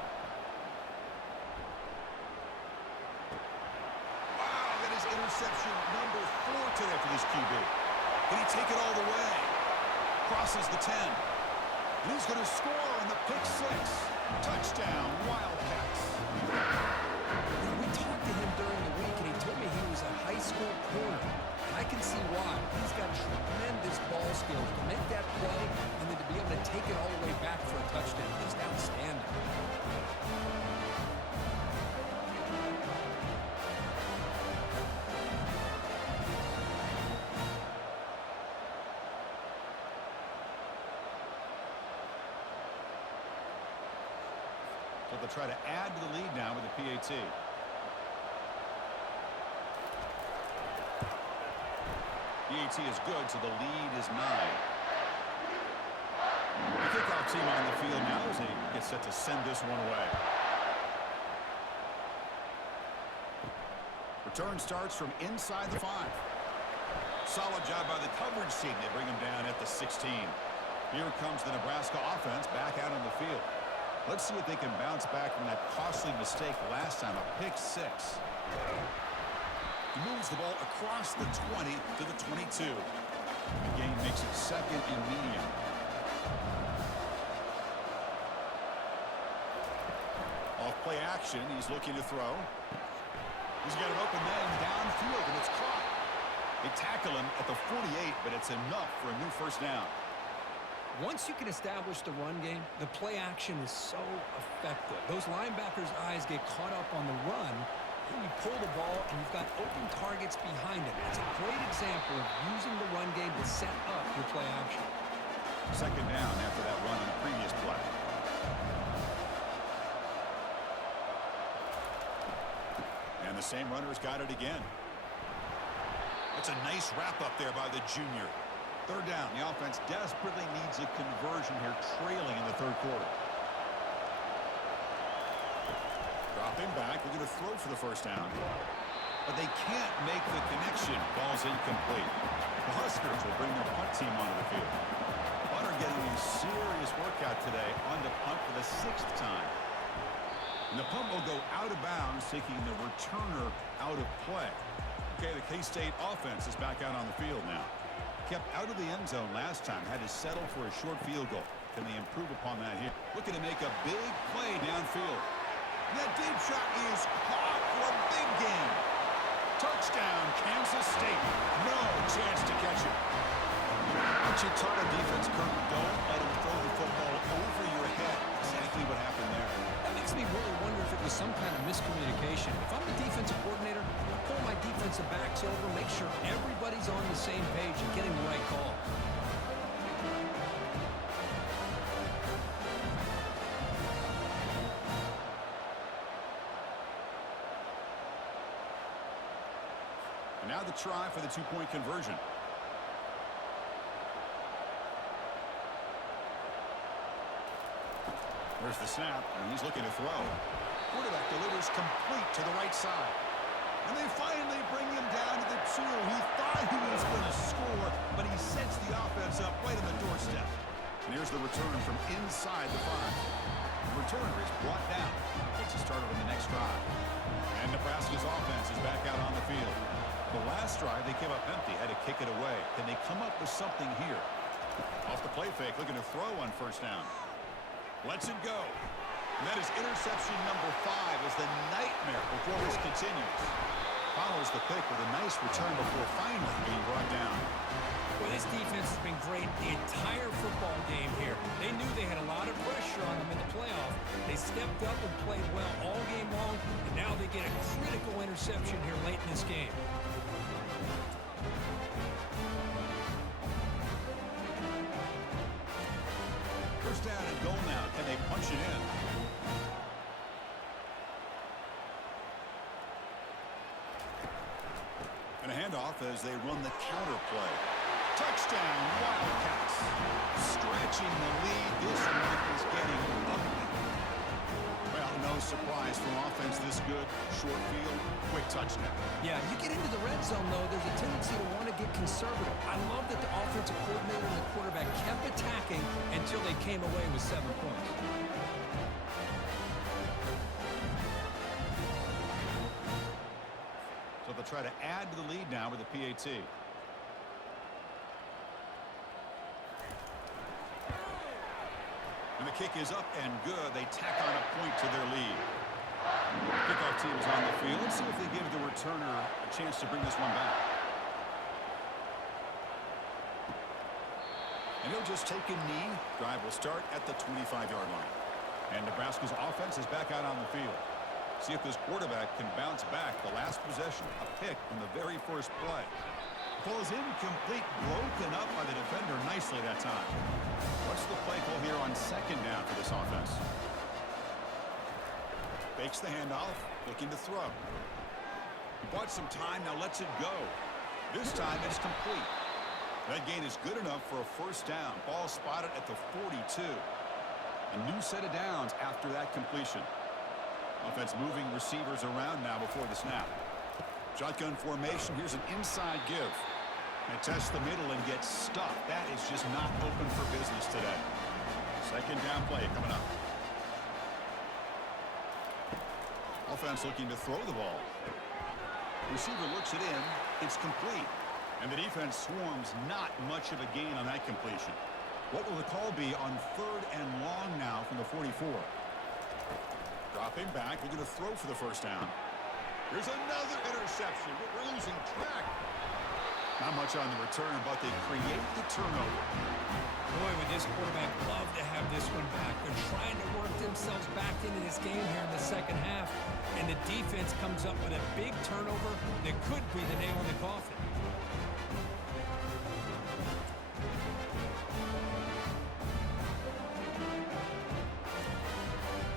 Wow, that is interception number 4 today for this QB. Can he take it all the way? Crosses the 10. And he's going to score in the pick 6. Touchdown, Wildcats. We talked to him during the week, and he told me he was a high school corner. And I can see why. He's got tremendous ball skills to make that play and then to be able to take it all the way back for a touchdown. Just outstanding. So they'll try to add to the lead now with the PAT. PAT is good, so the lead is 9. The kickoff team on the field now as they get set to send this one away. Return starts from inside the 5. Solid job by the coverage team. They bring him down at the 16. Here comes the Nebraska offense back out on the field. Let's see if they can bounce back from that costly mistake last time, a pick 6. He moves the ball across the 20 to the 22. The game makes it 2nd and medium. Off play action, he's looking to throw. He's got an open man downfield, and it's caught. They tackle him at the 48, but it's enough for a new 1st down. Once you can establish the run game, the play action is so effective. Those linebackers' eyes get caught up on the run, and you pull the ball, and you've got open targets behind it. It's a great example of using the run game to set up your play action. 2nd down after that run on the previous play. And the same runner's got it again. That's a nice wrap-up there by the junior. 3rd down. The offense desperately needs a conversion here, trailing in the 3rd quarter. Dropping back. We're going to throw for the 1st down. But they can't make the connection. Ball's incomplete. The Huskers will bring their punt team onto the field. Butter getting a serious workout today on the punt for the 6th time. And the punt will go out of bounds, taking the returner out of play. Okay, the K-State offense is back out on the field now. Kept out of the end zone last time, had to settle for a short field goal. Can they improve upon that here? Looking to make a big play downfield. And that deep shot is caught for a big gain. Touchdown, Kansas State. No chance to catch it. Aren't you taught a defense, Kirk? Don't let him throw the football over your head. Exactly what happened there. That makes me really wonder if it was some kind of miscommunication. If I'm the defensive coordinator, I'll pull my defensive backs over, make sure everybody's on the same page and getting the right call. And now the try for the 2-point conversion. There's the snap, and he's looking to throw. Quarterback delivers complete to the right side. And they finally bring him down to the 2. He thought he was going to score, but he sets the offense up right on the doorstep. And here's the return from inside the 5. The returner is brought down. Gets us started on the next drive. And Nebraska's offense is back out on the field. The last drive, they came up empty, had to kick it away. Can they come up with something here? Off the play fake, looking to throw on 1st down. Lets it go. And that is interception number 5 as the nightmare before this continues. Follows the pick with a nice return before finally being brought down. Well, this defense has been great the entire football game here. They knew they had a lot of pressure on them in the playoff. They stepped up and played well all game long, and now they get a critical interception here late in this game. First down and goal now. Can they punch it in? And a handoff as they run the counter play. Touchdown, Wildcats. Stretching the lead. This one is getting ugly. Well, no surprise from offense this good. Short field, quick touchdown. Yeah, you get into the red zone, though, there's a tendency to want to get conservative. I love that the offensive coordinator and the quarterback kept attacking until they came away with 7 points. So they'll try to add to the lead now with the PAT. And the kick is up and good. They tack on a point to their lead. Kickoff team is on the field. Let's see if they give the returner a chance to bring this one back. And he'll just take a knee. Drive will start at the 25-yard line. And Nebraska's offense is back out on the field. See if this quarterback can bounce back. The last possession, a pick in the very first play. Ball is incomplete, broken up by the defender nicely that time. What's the play call here on second down for this offense? Fakes the handoff, looking to throw. He bought some time, now lets it go. This time it's complete. That gain is good enough for a first down. Ball spotted at the 42. A new set of downs after that completion. Offense moving receivers around now before the snap. Shotgun formation. Here's an inside give. They test the middle and get stuffed. That is just not open for business today. Second down play coming up. Offense looking to throw the ball. Receiver looks it in. It's complete. And the defense swarms not much of a gain on that completion. What will the call be on third and long now from the 44? Dropping back. They're going to throw for the first down. Here's another interception. We're losing track. Not much on the return, but they create the turnover. Boy, would this quarterback love to have this one back. They're trying to work themselves back into this game here in the second half. And the defense comes up with a big turnover that could be the nail in the coffin.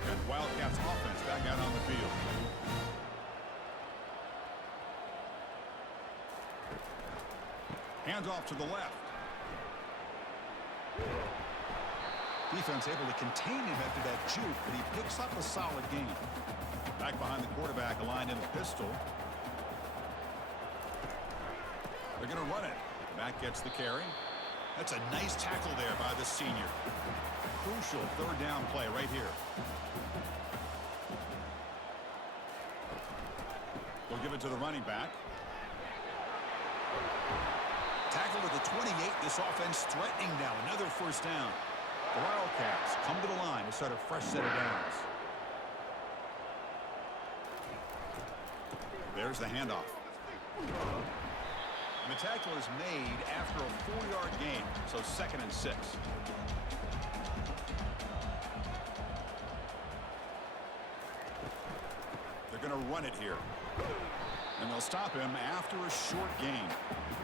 And Wildcats offense back out on the field. Handoff to the left. Defense able to contain him after that juke, but he picks up a solid gain. Back behind the quarterback, aligned in the pistol. They're going to run it. Matt gets the carry. That's a nice tackle there by the senior. Crucial third down play right here. They'll give it to the running back. Tackle to the 28. This offense threatening now. Another first down. The Wildcats come to the line to start a fresh set of downs. There's the handoff. And the tackle is made after a 4-yard gain, so 2nd and 6. They're going to run it here. And they'll stop him after a short gain.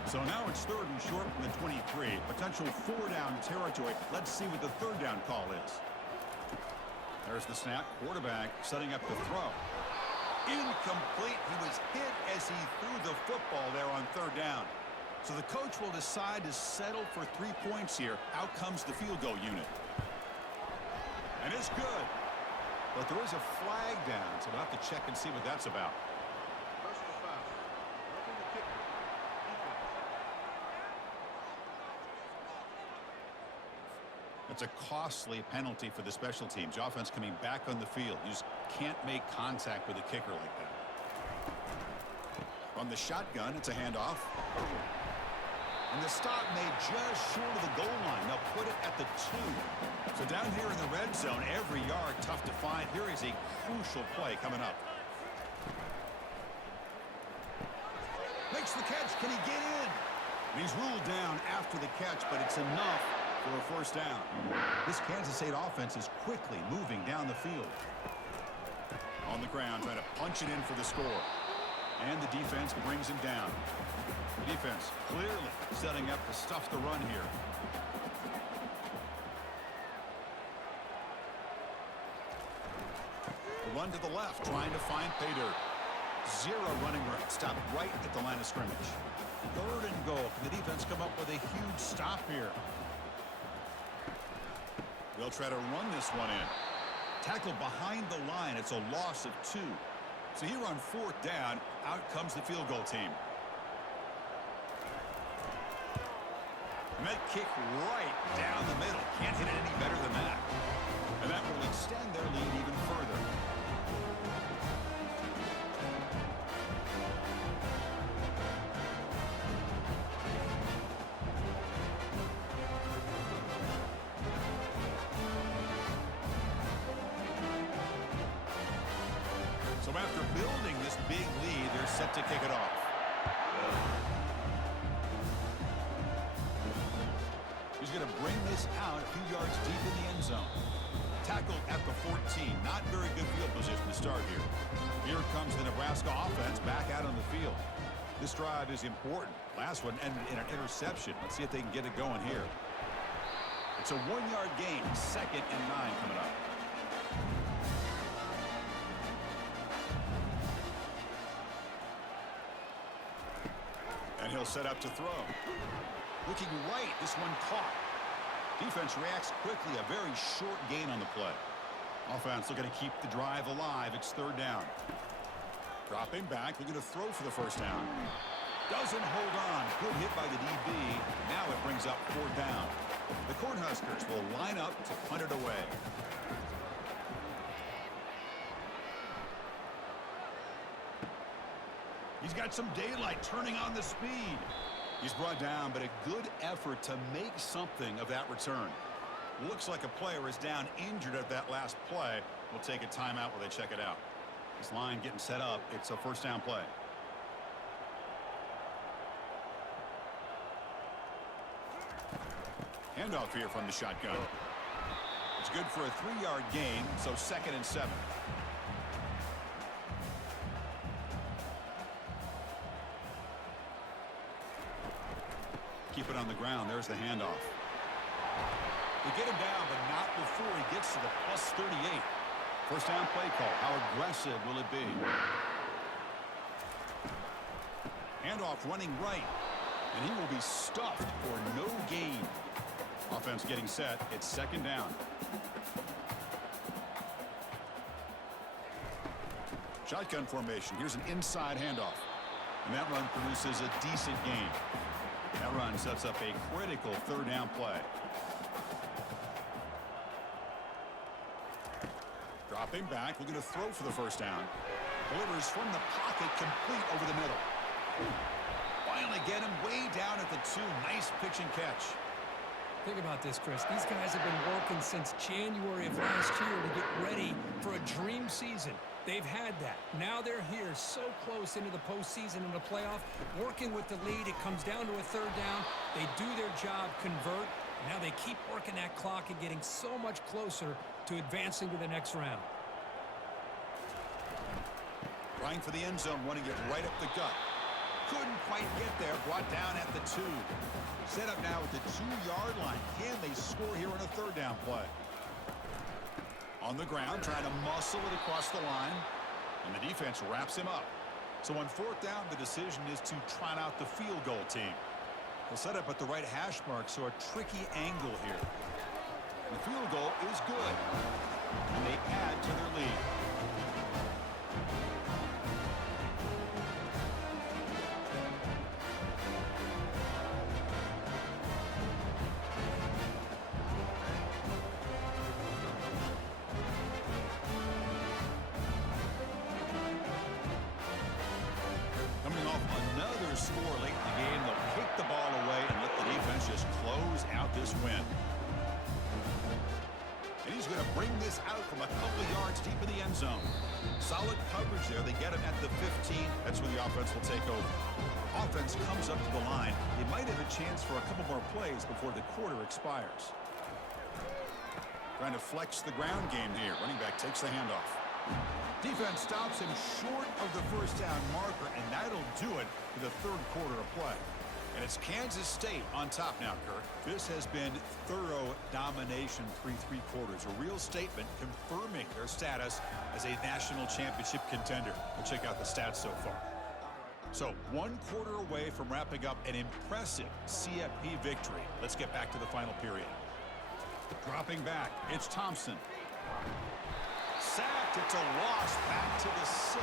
So now it's 3rd and short from the 23. Potential 4-down territory. Let's see what the 3rd down call is. There's the snap. Quarterback setting up the throw. Incomplete. He was hit as he threw the football there on 3rd down. So the coach will decide to settle for 3 points here. Out comes the field goal unit. And it's good. But there is a flag down, so we'll have to check and see what that's about. It's a costly penalty for the special teams. Offense coming back on the field. You just can't make contact with a kicker like that. From the shotgun, it's a handoff. And the stop made just short of the goal line. They'll put it at the 2. So down here in the red zone, every yard tough to find. Here is a crucial play coming up. Makes the catch. Can he get in? And he's ruled down after the catch, but it's enough for a first down. This Kansas State offense is quickly moving down the field. On the ground, trying to punch it in for the score. And the defense brings him down. Defense clearly setting up to stuff the run here. The run to the left, trying to find pay dirt. Zero running room. Stop right at the line of scrimmage. 3rd and goal. Can the defense come up with a huge stop here? They'll try to run this one in. Tackle behind the line. It's a loss of 2. So here on 4th down, out comes the field goal team. And that kick right down the middle. Can't hit it any better than that. And that will extend their lead even further. So after building this big lead, they're set to kick it off. He's going to bring this out a few yards deep in the end zone. Tackled at the 14. Not very good field position to start here. Here comes the Nebraska offense back out on the field. This drive is important. Last one ended in an interception. Let's see if they can get it going here. It's a 1-yard gain. 2nd and 9 coming up. And he'll set up to throw. Looking right, this one caught. Defense reacts quickly, a very short gain on the play. Offense looking to keep the drive alive. It's 3rd down. Dropping back, looking to throw for the 1st down. Doesn't hold on. Good hit by the DB. Now it brings up 4th down. The Cornhuskers will line up to punt it away. He's got some daylight, turning on the speed. He's brought down, but a good effort to make something of that return. Looks like a player is down injured at that last play. We'll take a timeout while they check it out. This line getting set up. It's a 1st down play. Handoff here from the shotgun. It's good for a 3-yard gain, so 2nd and 7. Keep it on the ground. There's the handoff. They get him down, but not before he gets to the +38. 1st down play call. How aggressive will it be? Handoff running right. And he will be stuffed for no gain. Offense getting set. It's 2nd down. Shotgun formation. Here's an inside handoff. And that run produces a decent gain. That run sets up a critical 3rd down play. Dropping back, looking to throw for the 1st down. Delivers from the pocket, complete over the middle. Finally get him way down at the 2. Nice pitch and catch. Think about this, Chris. These guys have been working since January of last year to get ready for a dream season. They've had that. Now they're here so close into the postseason and the playoff, working with the lead. It comes down to a 3rd down. They do their job, convert. Now they keep working that clock and getting so much closer to advancing to the next round. Trying for the end zone, running it right up the gut. Couldn't quite get there, brought down at the 2. Set up now at the 2-yard line. Can they score here on a 3rd down play? On the ground, trying to muscle it across the line. And the defense wraps him up. So on 4th down, the decision is to trot out the field goal team. They'll set up at the right hash mark, so a tricky angle here. The field goal is good. And they add to their lead. Score late in the game. They'll kick the ball away and let the defense just close out this win. And he's going to bring this out from a couple yards deep in the end zone. Solid coverage there. They get him at the 15. That's where the offense will take over. Offense comes up to the line. They might have a chance for a couple more plays before the quarter expires. Trying to flex the ground game here. Running back takes the handoff. Defense stops him short of the first down marker, and that'll do it for the third quarter of play. And it's Kansas State on top now, Kirk. This has been thorough domination through 3 quarters. A real statement confirming their status as a national championship contender. We'll check out the stats so far. So 1 quarter away from wrapping up an impressive CFP victory. Let's get back to the final period. Dropping back, it's Thompson. Sacked, it's a loss back to the 6.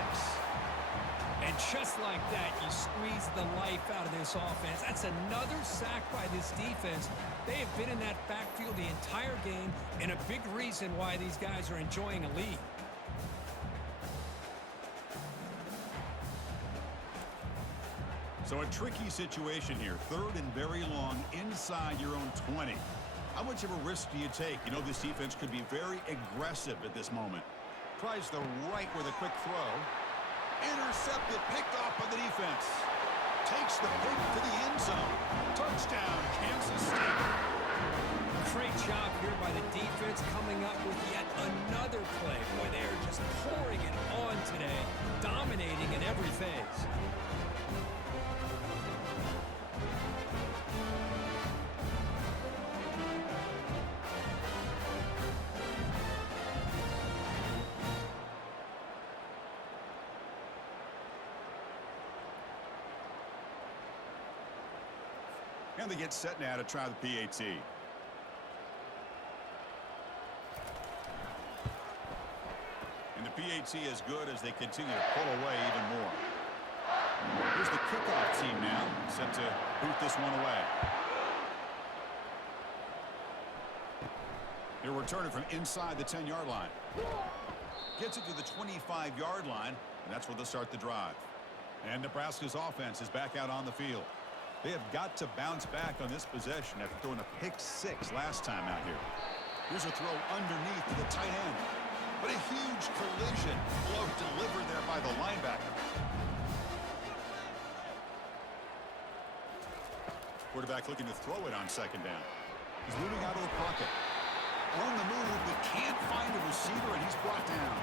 And just like that, you squeeze the life out of this offense. That's another sack by this defense. They have been in that backfield the entire game, and a big reason why these guys are enjoying a lead. So a tricky situation here. 3rd and very long inside your own 20. How much of a risk do you take? You know this defense could be very aggressive at this moment. Tries the right with a quick throw. Intercepted, picked off by the defense. Takes the pick to the end zone. Touchdown, Kansas State. Great job here by the defense coming up with yet another play. Boy, they are just pouring it on today, dominating in every phase. And they get set now to try the PAT. And the PAT is good as they continue to pull away even more. Here's the kickoff team now, set to boot this one away. They're returning from inside the 10-yard line. Gets it to the 25-yard line, and that's where they'll start the drive. And Nebraska's offense is back out on the field. They have got to bounce back on this possession after throwing a pick-6 last time out here. Here's a throw underneath to the tight end. But a huge collision blow delivered there by the linebacker. Quarterback looking to throw it on 2nd down. He's moving out of the pocket. On the move, but can't find a receiver, and he's brought down.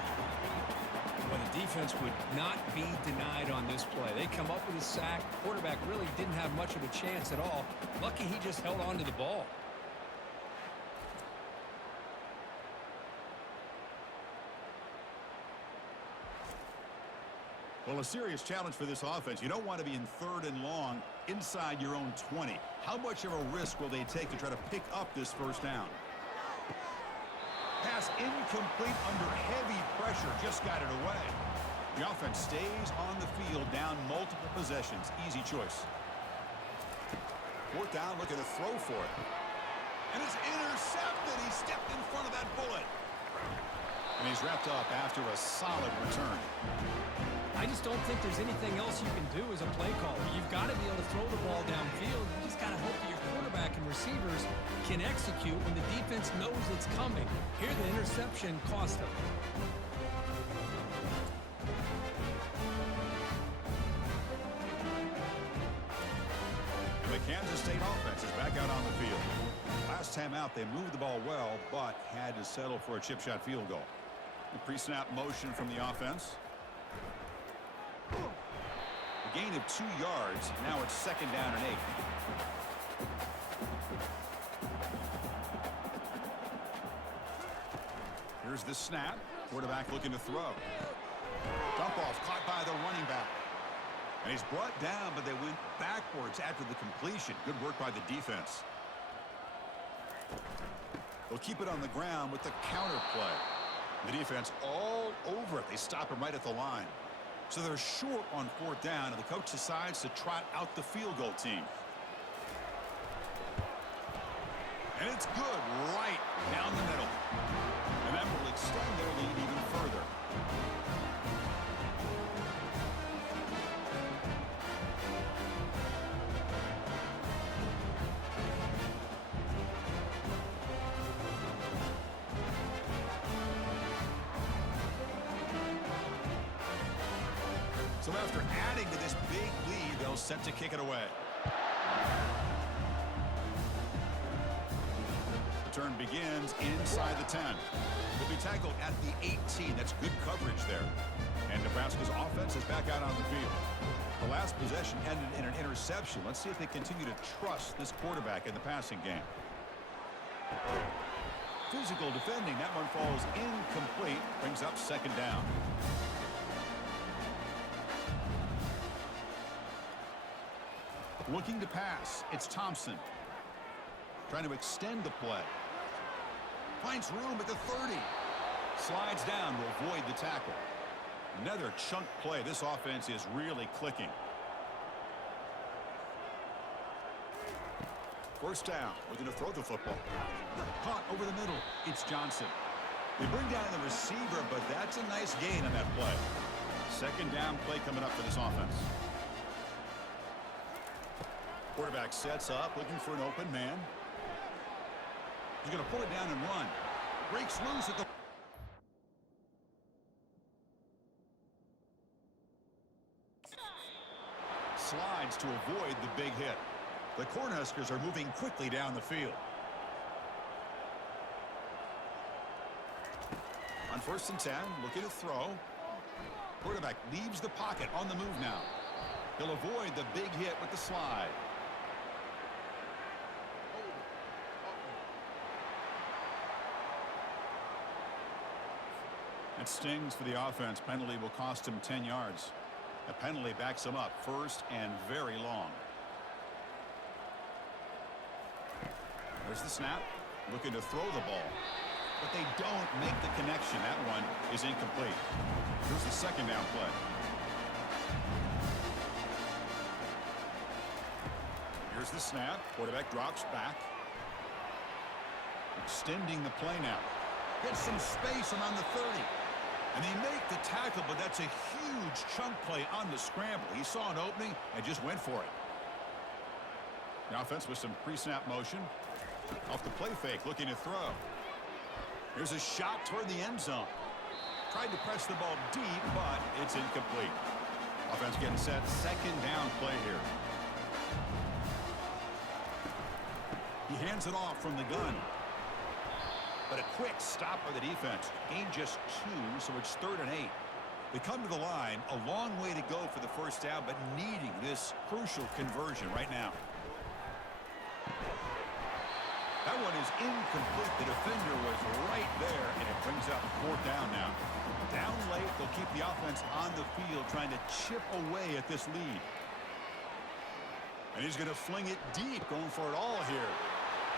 Well, the defense would not be denied on this play. They come up with a sack. Quarterback really didn't have much of a chance at all. Lucky he just held on to the ball. Well, a serious challenge for this offense. You don't want to be in 3rd and long inside your own 20. How much of a risk will they take to try to pick up this first down? Pass incomplete under heavy pressure. Just got it away. The offense stays on the field down multiple possessions. Easy choice. 4th down, looking to throw for it. And it's intercepted. He stepped in front of that bullet. And he's wrapped up after a solid return. I just don't think there's anything else you can do as a play caller. You've got to be able to throw the ball downfield. You just got to hope that your quarterback and receivers can execute when the defense knows it's coming. Here, the interception cost them. And the Kansas State offense is back out on the field. Last time out, they moved the ball well, but had to settle for a chip shot field goal. The pre-snap motion from the offense. A gain of 2 yards. Now it's 2nd down and 8. Here's the snap. Quarterback looking to throw. Dump off caught by the running back. And he's brought down, but they went backwards after the completion. Good work by the defense. They'll keep it on the ground with the counter play. The defense all over it. They stop him right at the line. So they're short on 4th down, and the coach decides to trot out the field goal team. And it's good right down the middle. And that will extend their lead even further. So after adding to this big lead, they'll set to kick it away. return begins inside the 10. He'll be tackled at the 18. That's good coverage there. And Nebraska's offense is back out on the field. The last possession ended in an interception. Let's see if they continue to trust this quarterback in the passing game. Physical defending. That one falls incomplete. Brings up second down. Looking to pass. It's Thompson. Trying to extend the play. Finds room at the 30. Slides down to avoid the tackle. Another chunk play. This offense is really clicking. First down. Looking to throw the football. Caught over the middle. It's Johnson. They bring down the receiver, but that's a nice gain on that play. Second down play coming up for this offense. Quarterback sets up, looking for an open man. He's going to pull it down and run. Breaks loose at the... Slides to avoid the big hit. The Cornhuskers are moving quickly down the field. On 1st and 10, looking to throw. Quarterback leaves the pocket on the move now. He'll avoid the big hit with the slide. That stings for the offense. Penalty will cost him 10 yards. A penalty backs him up, first and very long. There's the snap. Looking to throw the ball. But they don't make the connection. That one is incomplete. Here's the second down play. Here's the snap. Quarterback drops back. Extending the play now. Gets some space around the 30. And they make the tackle, but that's a huge chunk play on the scramble. He saw an opening and just went for it. The offense with some pre-snap motion. Off the play fake, looking to throw. Here's a shot toward the end zone. Tried to press the ball deep, but it's incomplete. Offense getting set. Second down play here. He hands it off from the gun. But a quick stop by the defense. Gain just 2, so it's 3rd and 8. They come to the line. A long way to go for the first down, but needing this crucial conversion right now. That one is incomplete. The defender was right there, and it brings up 4th down now. Down late, they'll keep the offense on the field, trying to chip away at this lead. And he's going to fling it deep, going for it all here.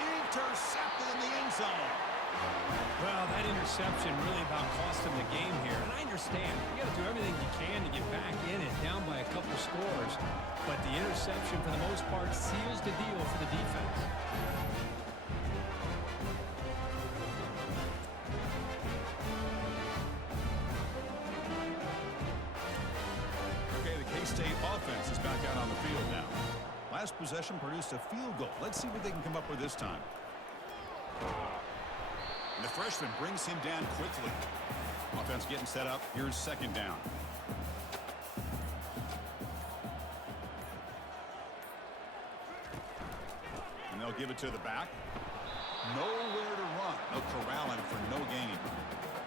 Intercepted in the end zone. Well, that interception really about cost him the game here. And I understand. You got to do everything you can to get back in it, down by a couple scores. But the interception, for the most part, seals the deal for the defense. Okay, the K-State offense is back out on the field now. Last possession produced a field goal. Let's see what they can come up with this time. And the freshman brings him down quickly. Offense getting set up. Here's second down. And they'll give it to the back. Nowhere to run. No corralling for no gain.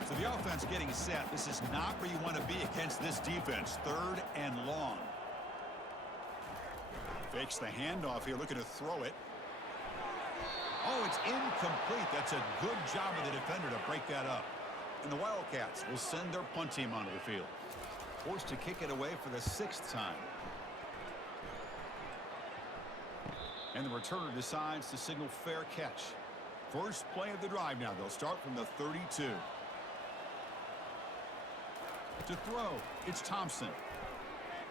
So the offense getting set. This is not where you want to be against this defense. 3rd and long. Fakes the handoff here, looking to throw it. Oh, it's incomplete. That's a good job of the defender to break that up. And the Wildcats will send their punt team onto the field. Forced to kick it away for the 6th time. And the returner decides to signal fair catch. First play of the drive now. They'll start from the 32. To throw, it's Thompson.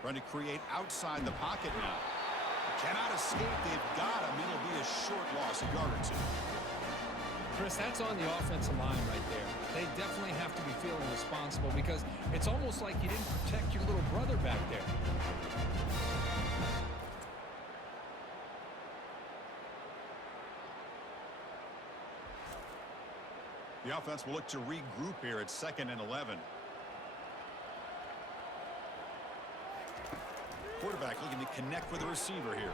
Trying to create outside the pocket now. Cannot escape. They've got him. It'll be a short loss, a yard or 2. Chris, that's on the offensive line right there. They definitely have to be feeling responsible because it's almost like you didn't protect your little brother back there. The offense will look to regroup here at 2nd and 11. Quarterback looking to connect with the receiver here.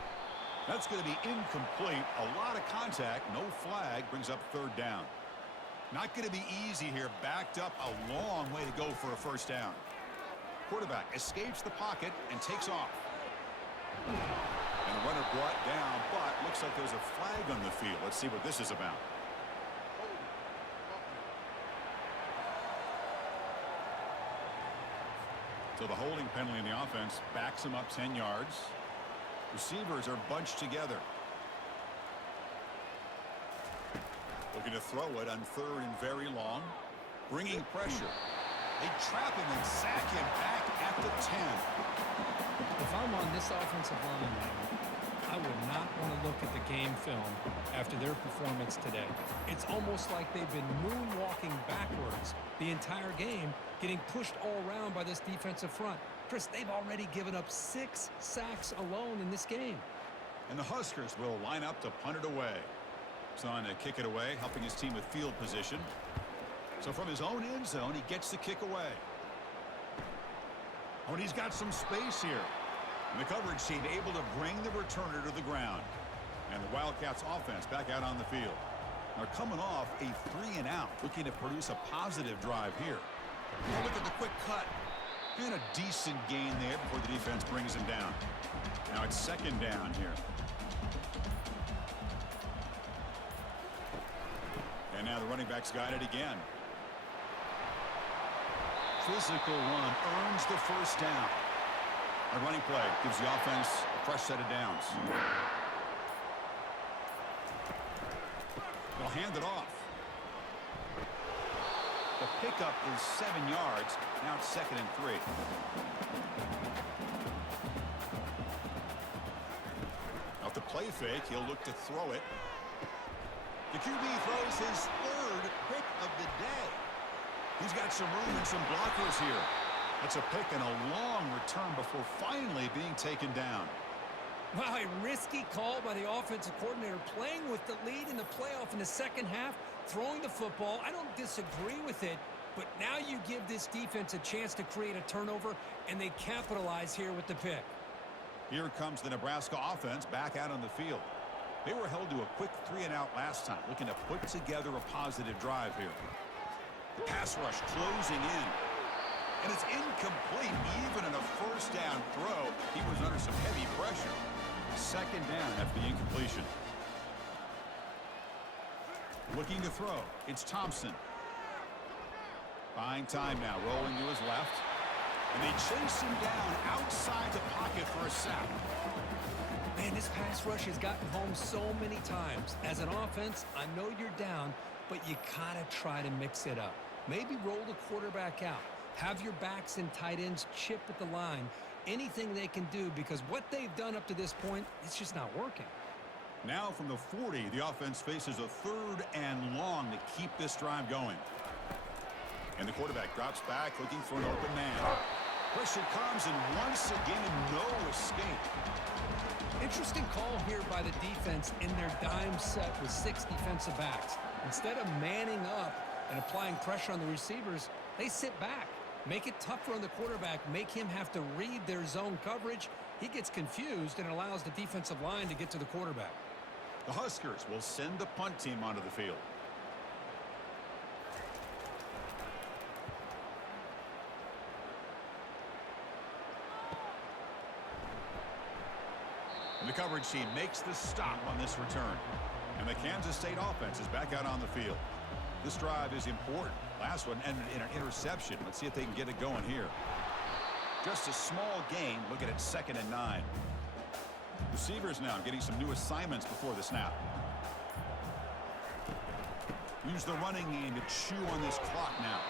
That's going to be incomplete. A lot of contact. No flag. Brings up third down. Not going to be easy here. Backed up a long way to go for a first down. Quarterback escapes the pocket and takes off. And the runner brought down, but looks like there's a flag on the field. Let's see what this is about. So the holding penalty in the offense backs him up 10 yards. Receivers are bunched together. Looking to throw it on third and very long. Bringing pressure. They trap him and sack him back at the 10. If I'm on this offensive line, I would not want to look at the game film after their performance today. It's almost like they've been moonwalking backwards the entire game, getting pushed all around by this defensive front. Chris, they've already given up 6 sacks alone in this game. And the Huskers will line up to punt it away. He's on to kick it away, helping his team with field position. So from his own end zone, he gets the kick away. Oh, and he's got some space here. And the coverage team able to bring the returner to the ground. And the Wildcats offense back out on the field. They're coming off a 3-and-out, looking to produce a positive drive here. Oh, look at the quick cut. And a decent gain there before the defense brings him down. Now it's second down here. And now the running back's got it again. Physical run earns the first down. A running play gives the offense a fresh set of downs. They'll hand it off. The pickup is 7 yards. Now it's second and 3. Off the play fake, he'll look to throw it. The QB throws his third pick of the day. He's got some room and some blockers here. That's a pick and a long return before finally being taken down. Wow, a risky call by the offensive coordinator, playing with the lead in the playoff in the second half, throwing the football. I don't disagree with it, but now you give this defense a chance to create a turnover, and they capitalize here with the pick. Here comes the Nebraska offense back out on the field. They were held to a quick 3-and-out last time, looking to put together a positive drive here. The pass rush closing in. And it's incomplete. Even in a first down throw, he was under some heavy pressure. Second down after the incompletion. Looking to throw. It's Thompson. Buying time now. Rolling to his left. And they chase him down outside the pocket for a sack. Man, this pass rush has gotten home so many times. As an offense, I know you're down, but you gotta try to mix it up. Maybe roll the quarterback out. Have your backs and tight ends chip at the line. Anything they can do, because what they've done up to this point, it's just not working. Now from the 40, the offense faces a third and long to keep this drive going. And the quarterback drops back looking for an open man. Pressure comes, and once again, no escape. Interesting call here by the defense in their dime set with 6 defensive backs. Instead of manning up and applying pressure on the receivers, they sit back. Make it tougher on the quarterback. Make him have to read their zone coverage. He gets confused and allows the defensive line to get to the quarterback. The Huskers will send the punt team onto the field. And the coverage team makes the stop on this return. And the Kansas State offense is back out on the field. This drive is important. Last one ended in an interception. Let's see if they can get it going here. Just a small gain. Looking at second and 9. Receivers now getting some new assignments before the snap. Use the running game to chew on this clock now.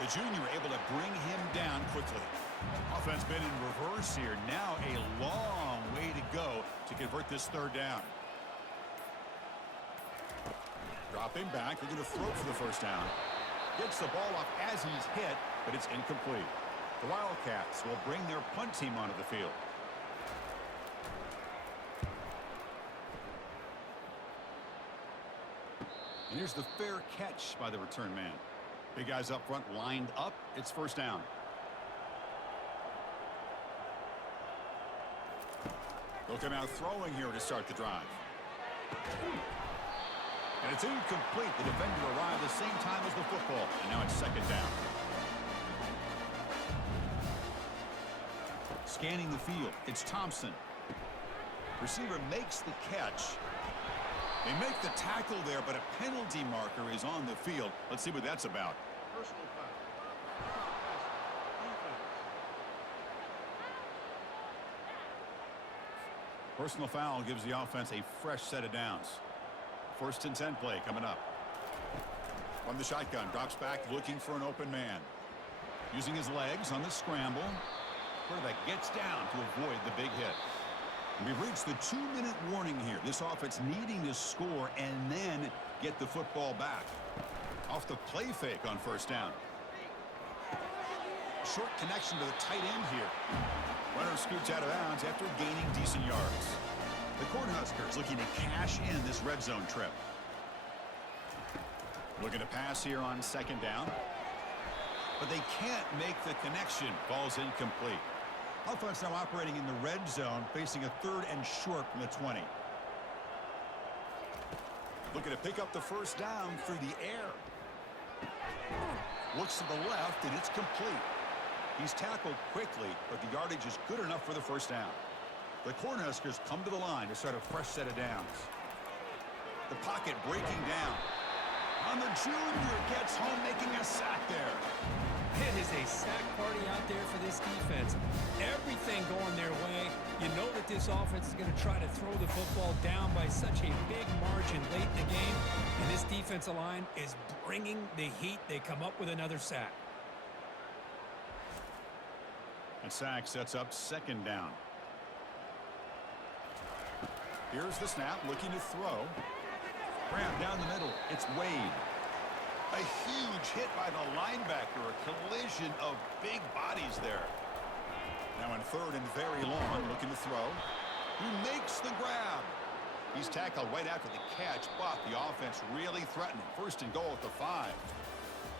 The junior able to bring him down quickly. Offense been in reverse here. Now a long way to go to convert this third down. Dropping back. They're going to throw for the first down. Gets the ball up as he's hit, but it's incomplete. The Wildcats will bring their punt team onto the field. And here's the fair catch by the return man. Big guys up front lined up. It's first down. They'll come out throwing here to start the drive. And it's incomplete. The defender arrived the same time as the football. And now it's second down. Scanning the field. It's Thompson. Receiver makes the catch. They make the tackle there, but a penalty marker is on the field. Let's see what that's about. Personal foul. Personal foul gives the offense a fresh set of downs. 1st and 10 play coming up. From the shotgun, drops back looking for an open man. Using his legs on the scramble. Quarterback gets down to avoid the big hit. And we've reached the 2-minute warning here. This offense needing to score and then get the football back. Off the play fake on 1st down. Short connection to the tight end here. Runner scoots out of bounds after gaining decent yards. The Cornhuskers looking to cash in this red zone trip. Looking to pass here on 2nd down. But they can't make the connection. Ball's incomplete. Offense now operating in the red zone, facing a 3rd and short from the 20. Looking to pick up the 1st down through the air. Looks to the left, and it's complete. He's tackled quickly, but the yardage is good enough for the 1st down. The Cornhuskers come to the line to start a fresh set of downs. The pocket breaking down. On the junior gets home, making a sack there. It is a sack party out there for this defense. Everything going their way. You know that this offense is going to try to throw the football down by such a big margin late in the game. And this defensive line is bringing the heat. They come up with another sack. And sack sets up 2nd down. Here's the snap, looking to throw. Graham down the middle. It's Wade. A huge hit by the linebacker. A collision of big bodies there. Now in 3rd and very long, looking to throw. He makes the grab. He's tackled right after the catch, but the offense really threatening. 1st and goal at the 5.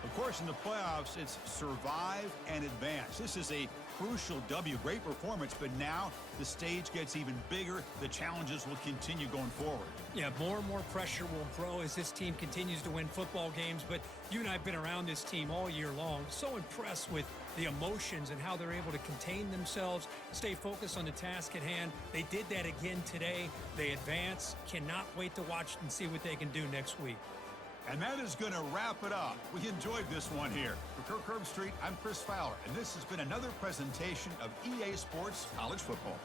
Of course, in the playoffs, it's survive and advance. This is a crucial W. Great performance, but now the stage gets even bigger. The challenges will continue going forward. Yeah, more and more pressure will grow as this team continues to win football games, but you and I have been around this team all year long. So impressed with the emotions and how they're able to contain themselves, stay focused on the task at hand. They did that again today. They advance. Cannot wait to watch and see what they can do next week. And that is going to wrap it up. We enjoyed this one here. For Kirk Herbstreit, I'm Chris Fowler, and this has been another presentation of EA Sports College Football.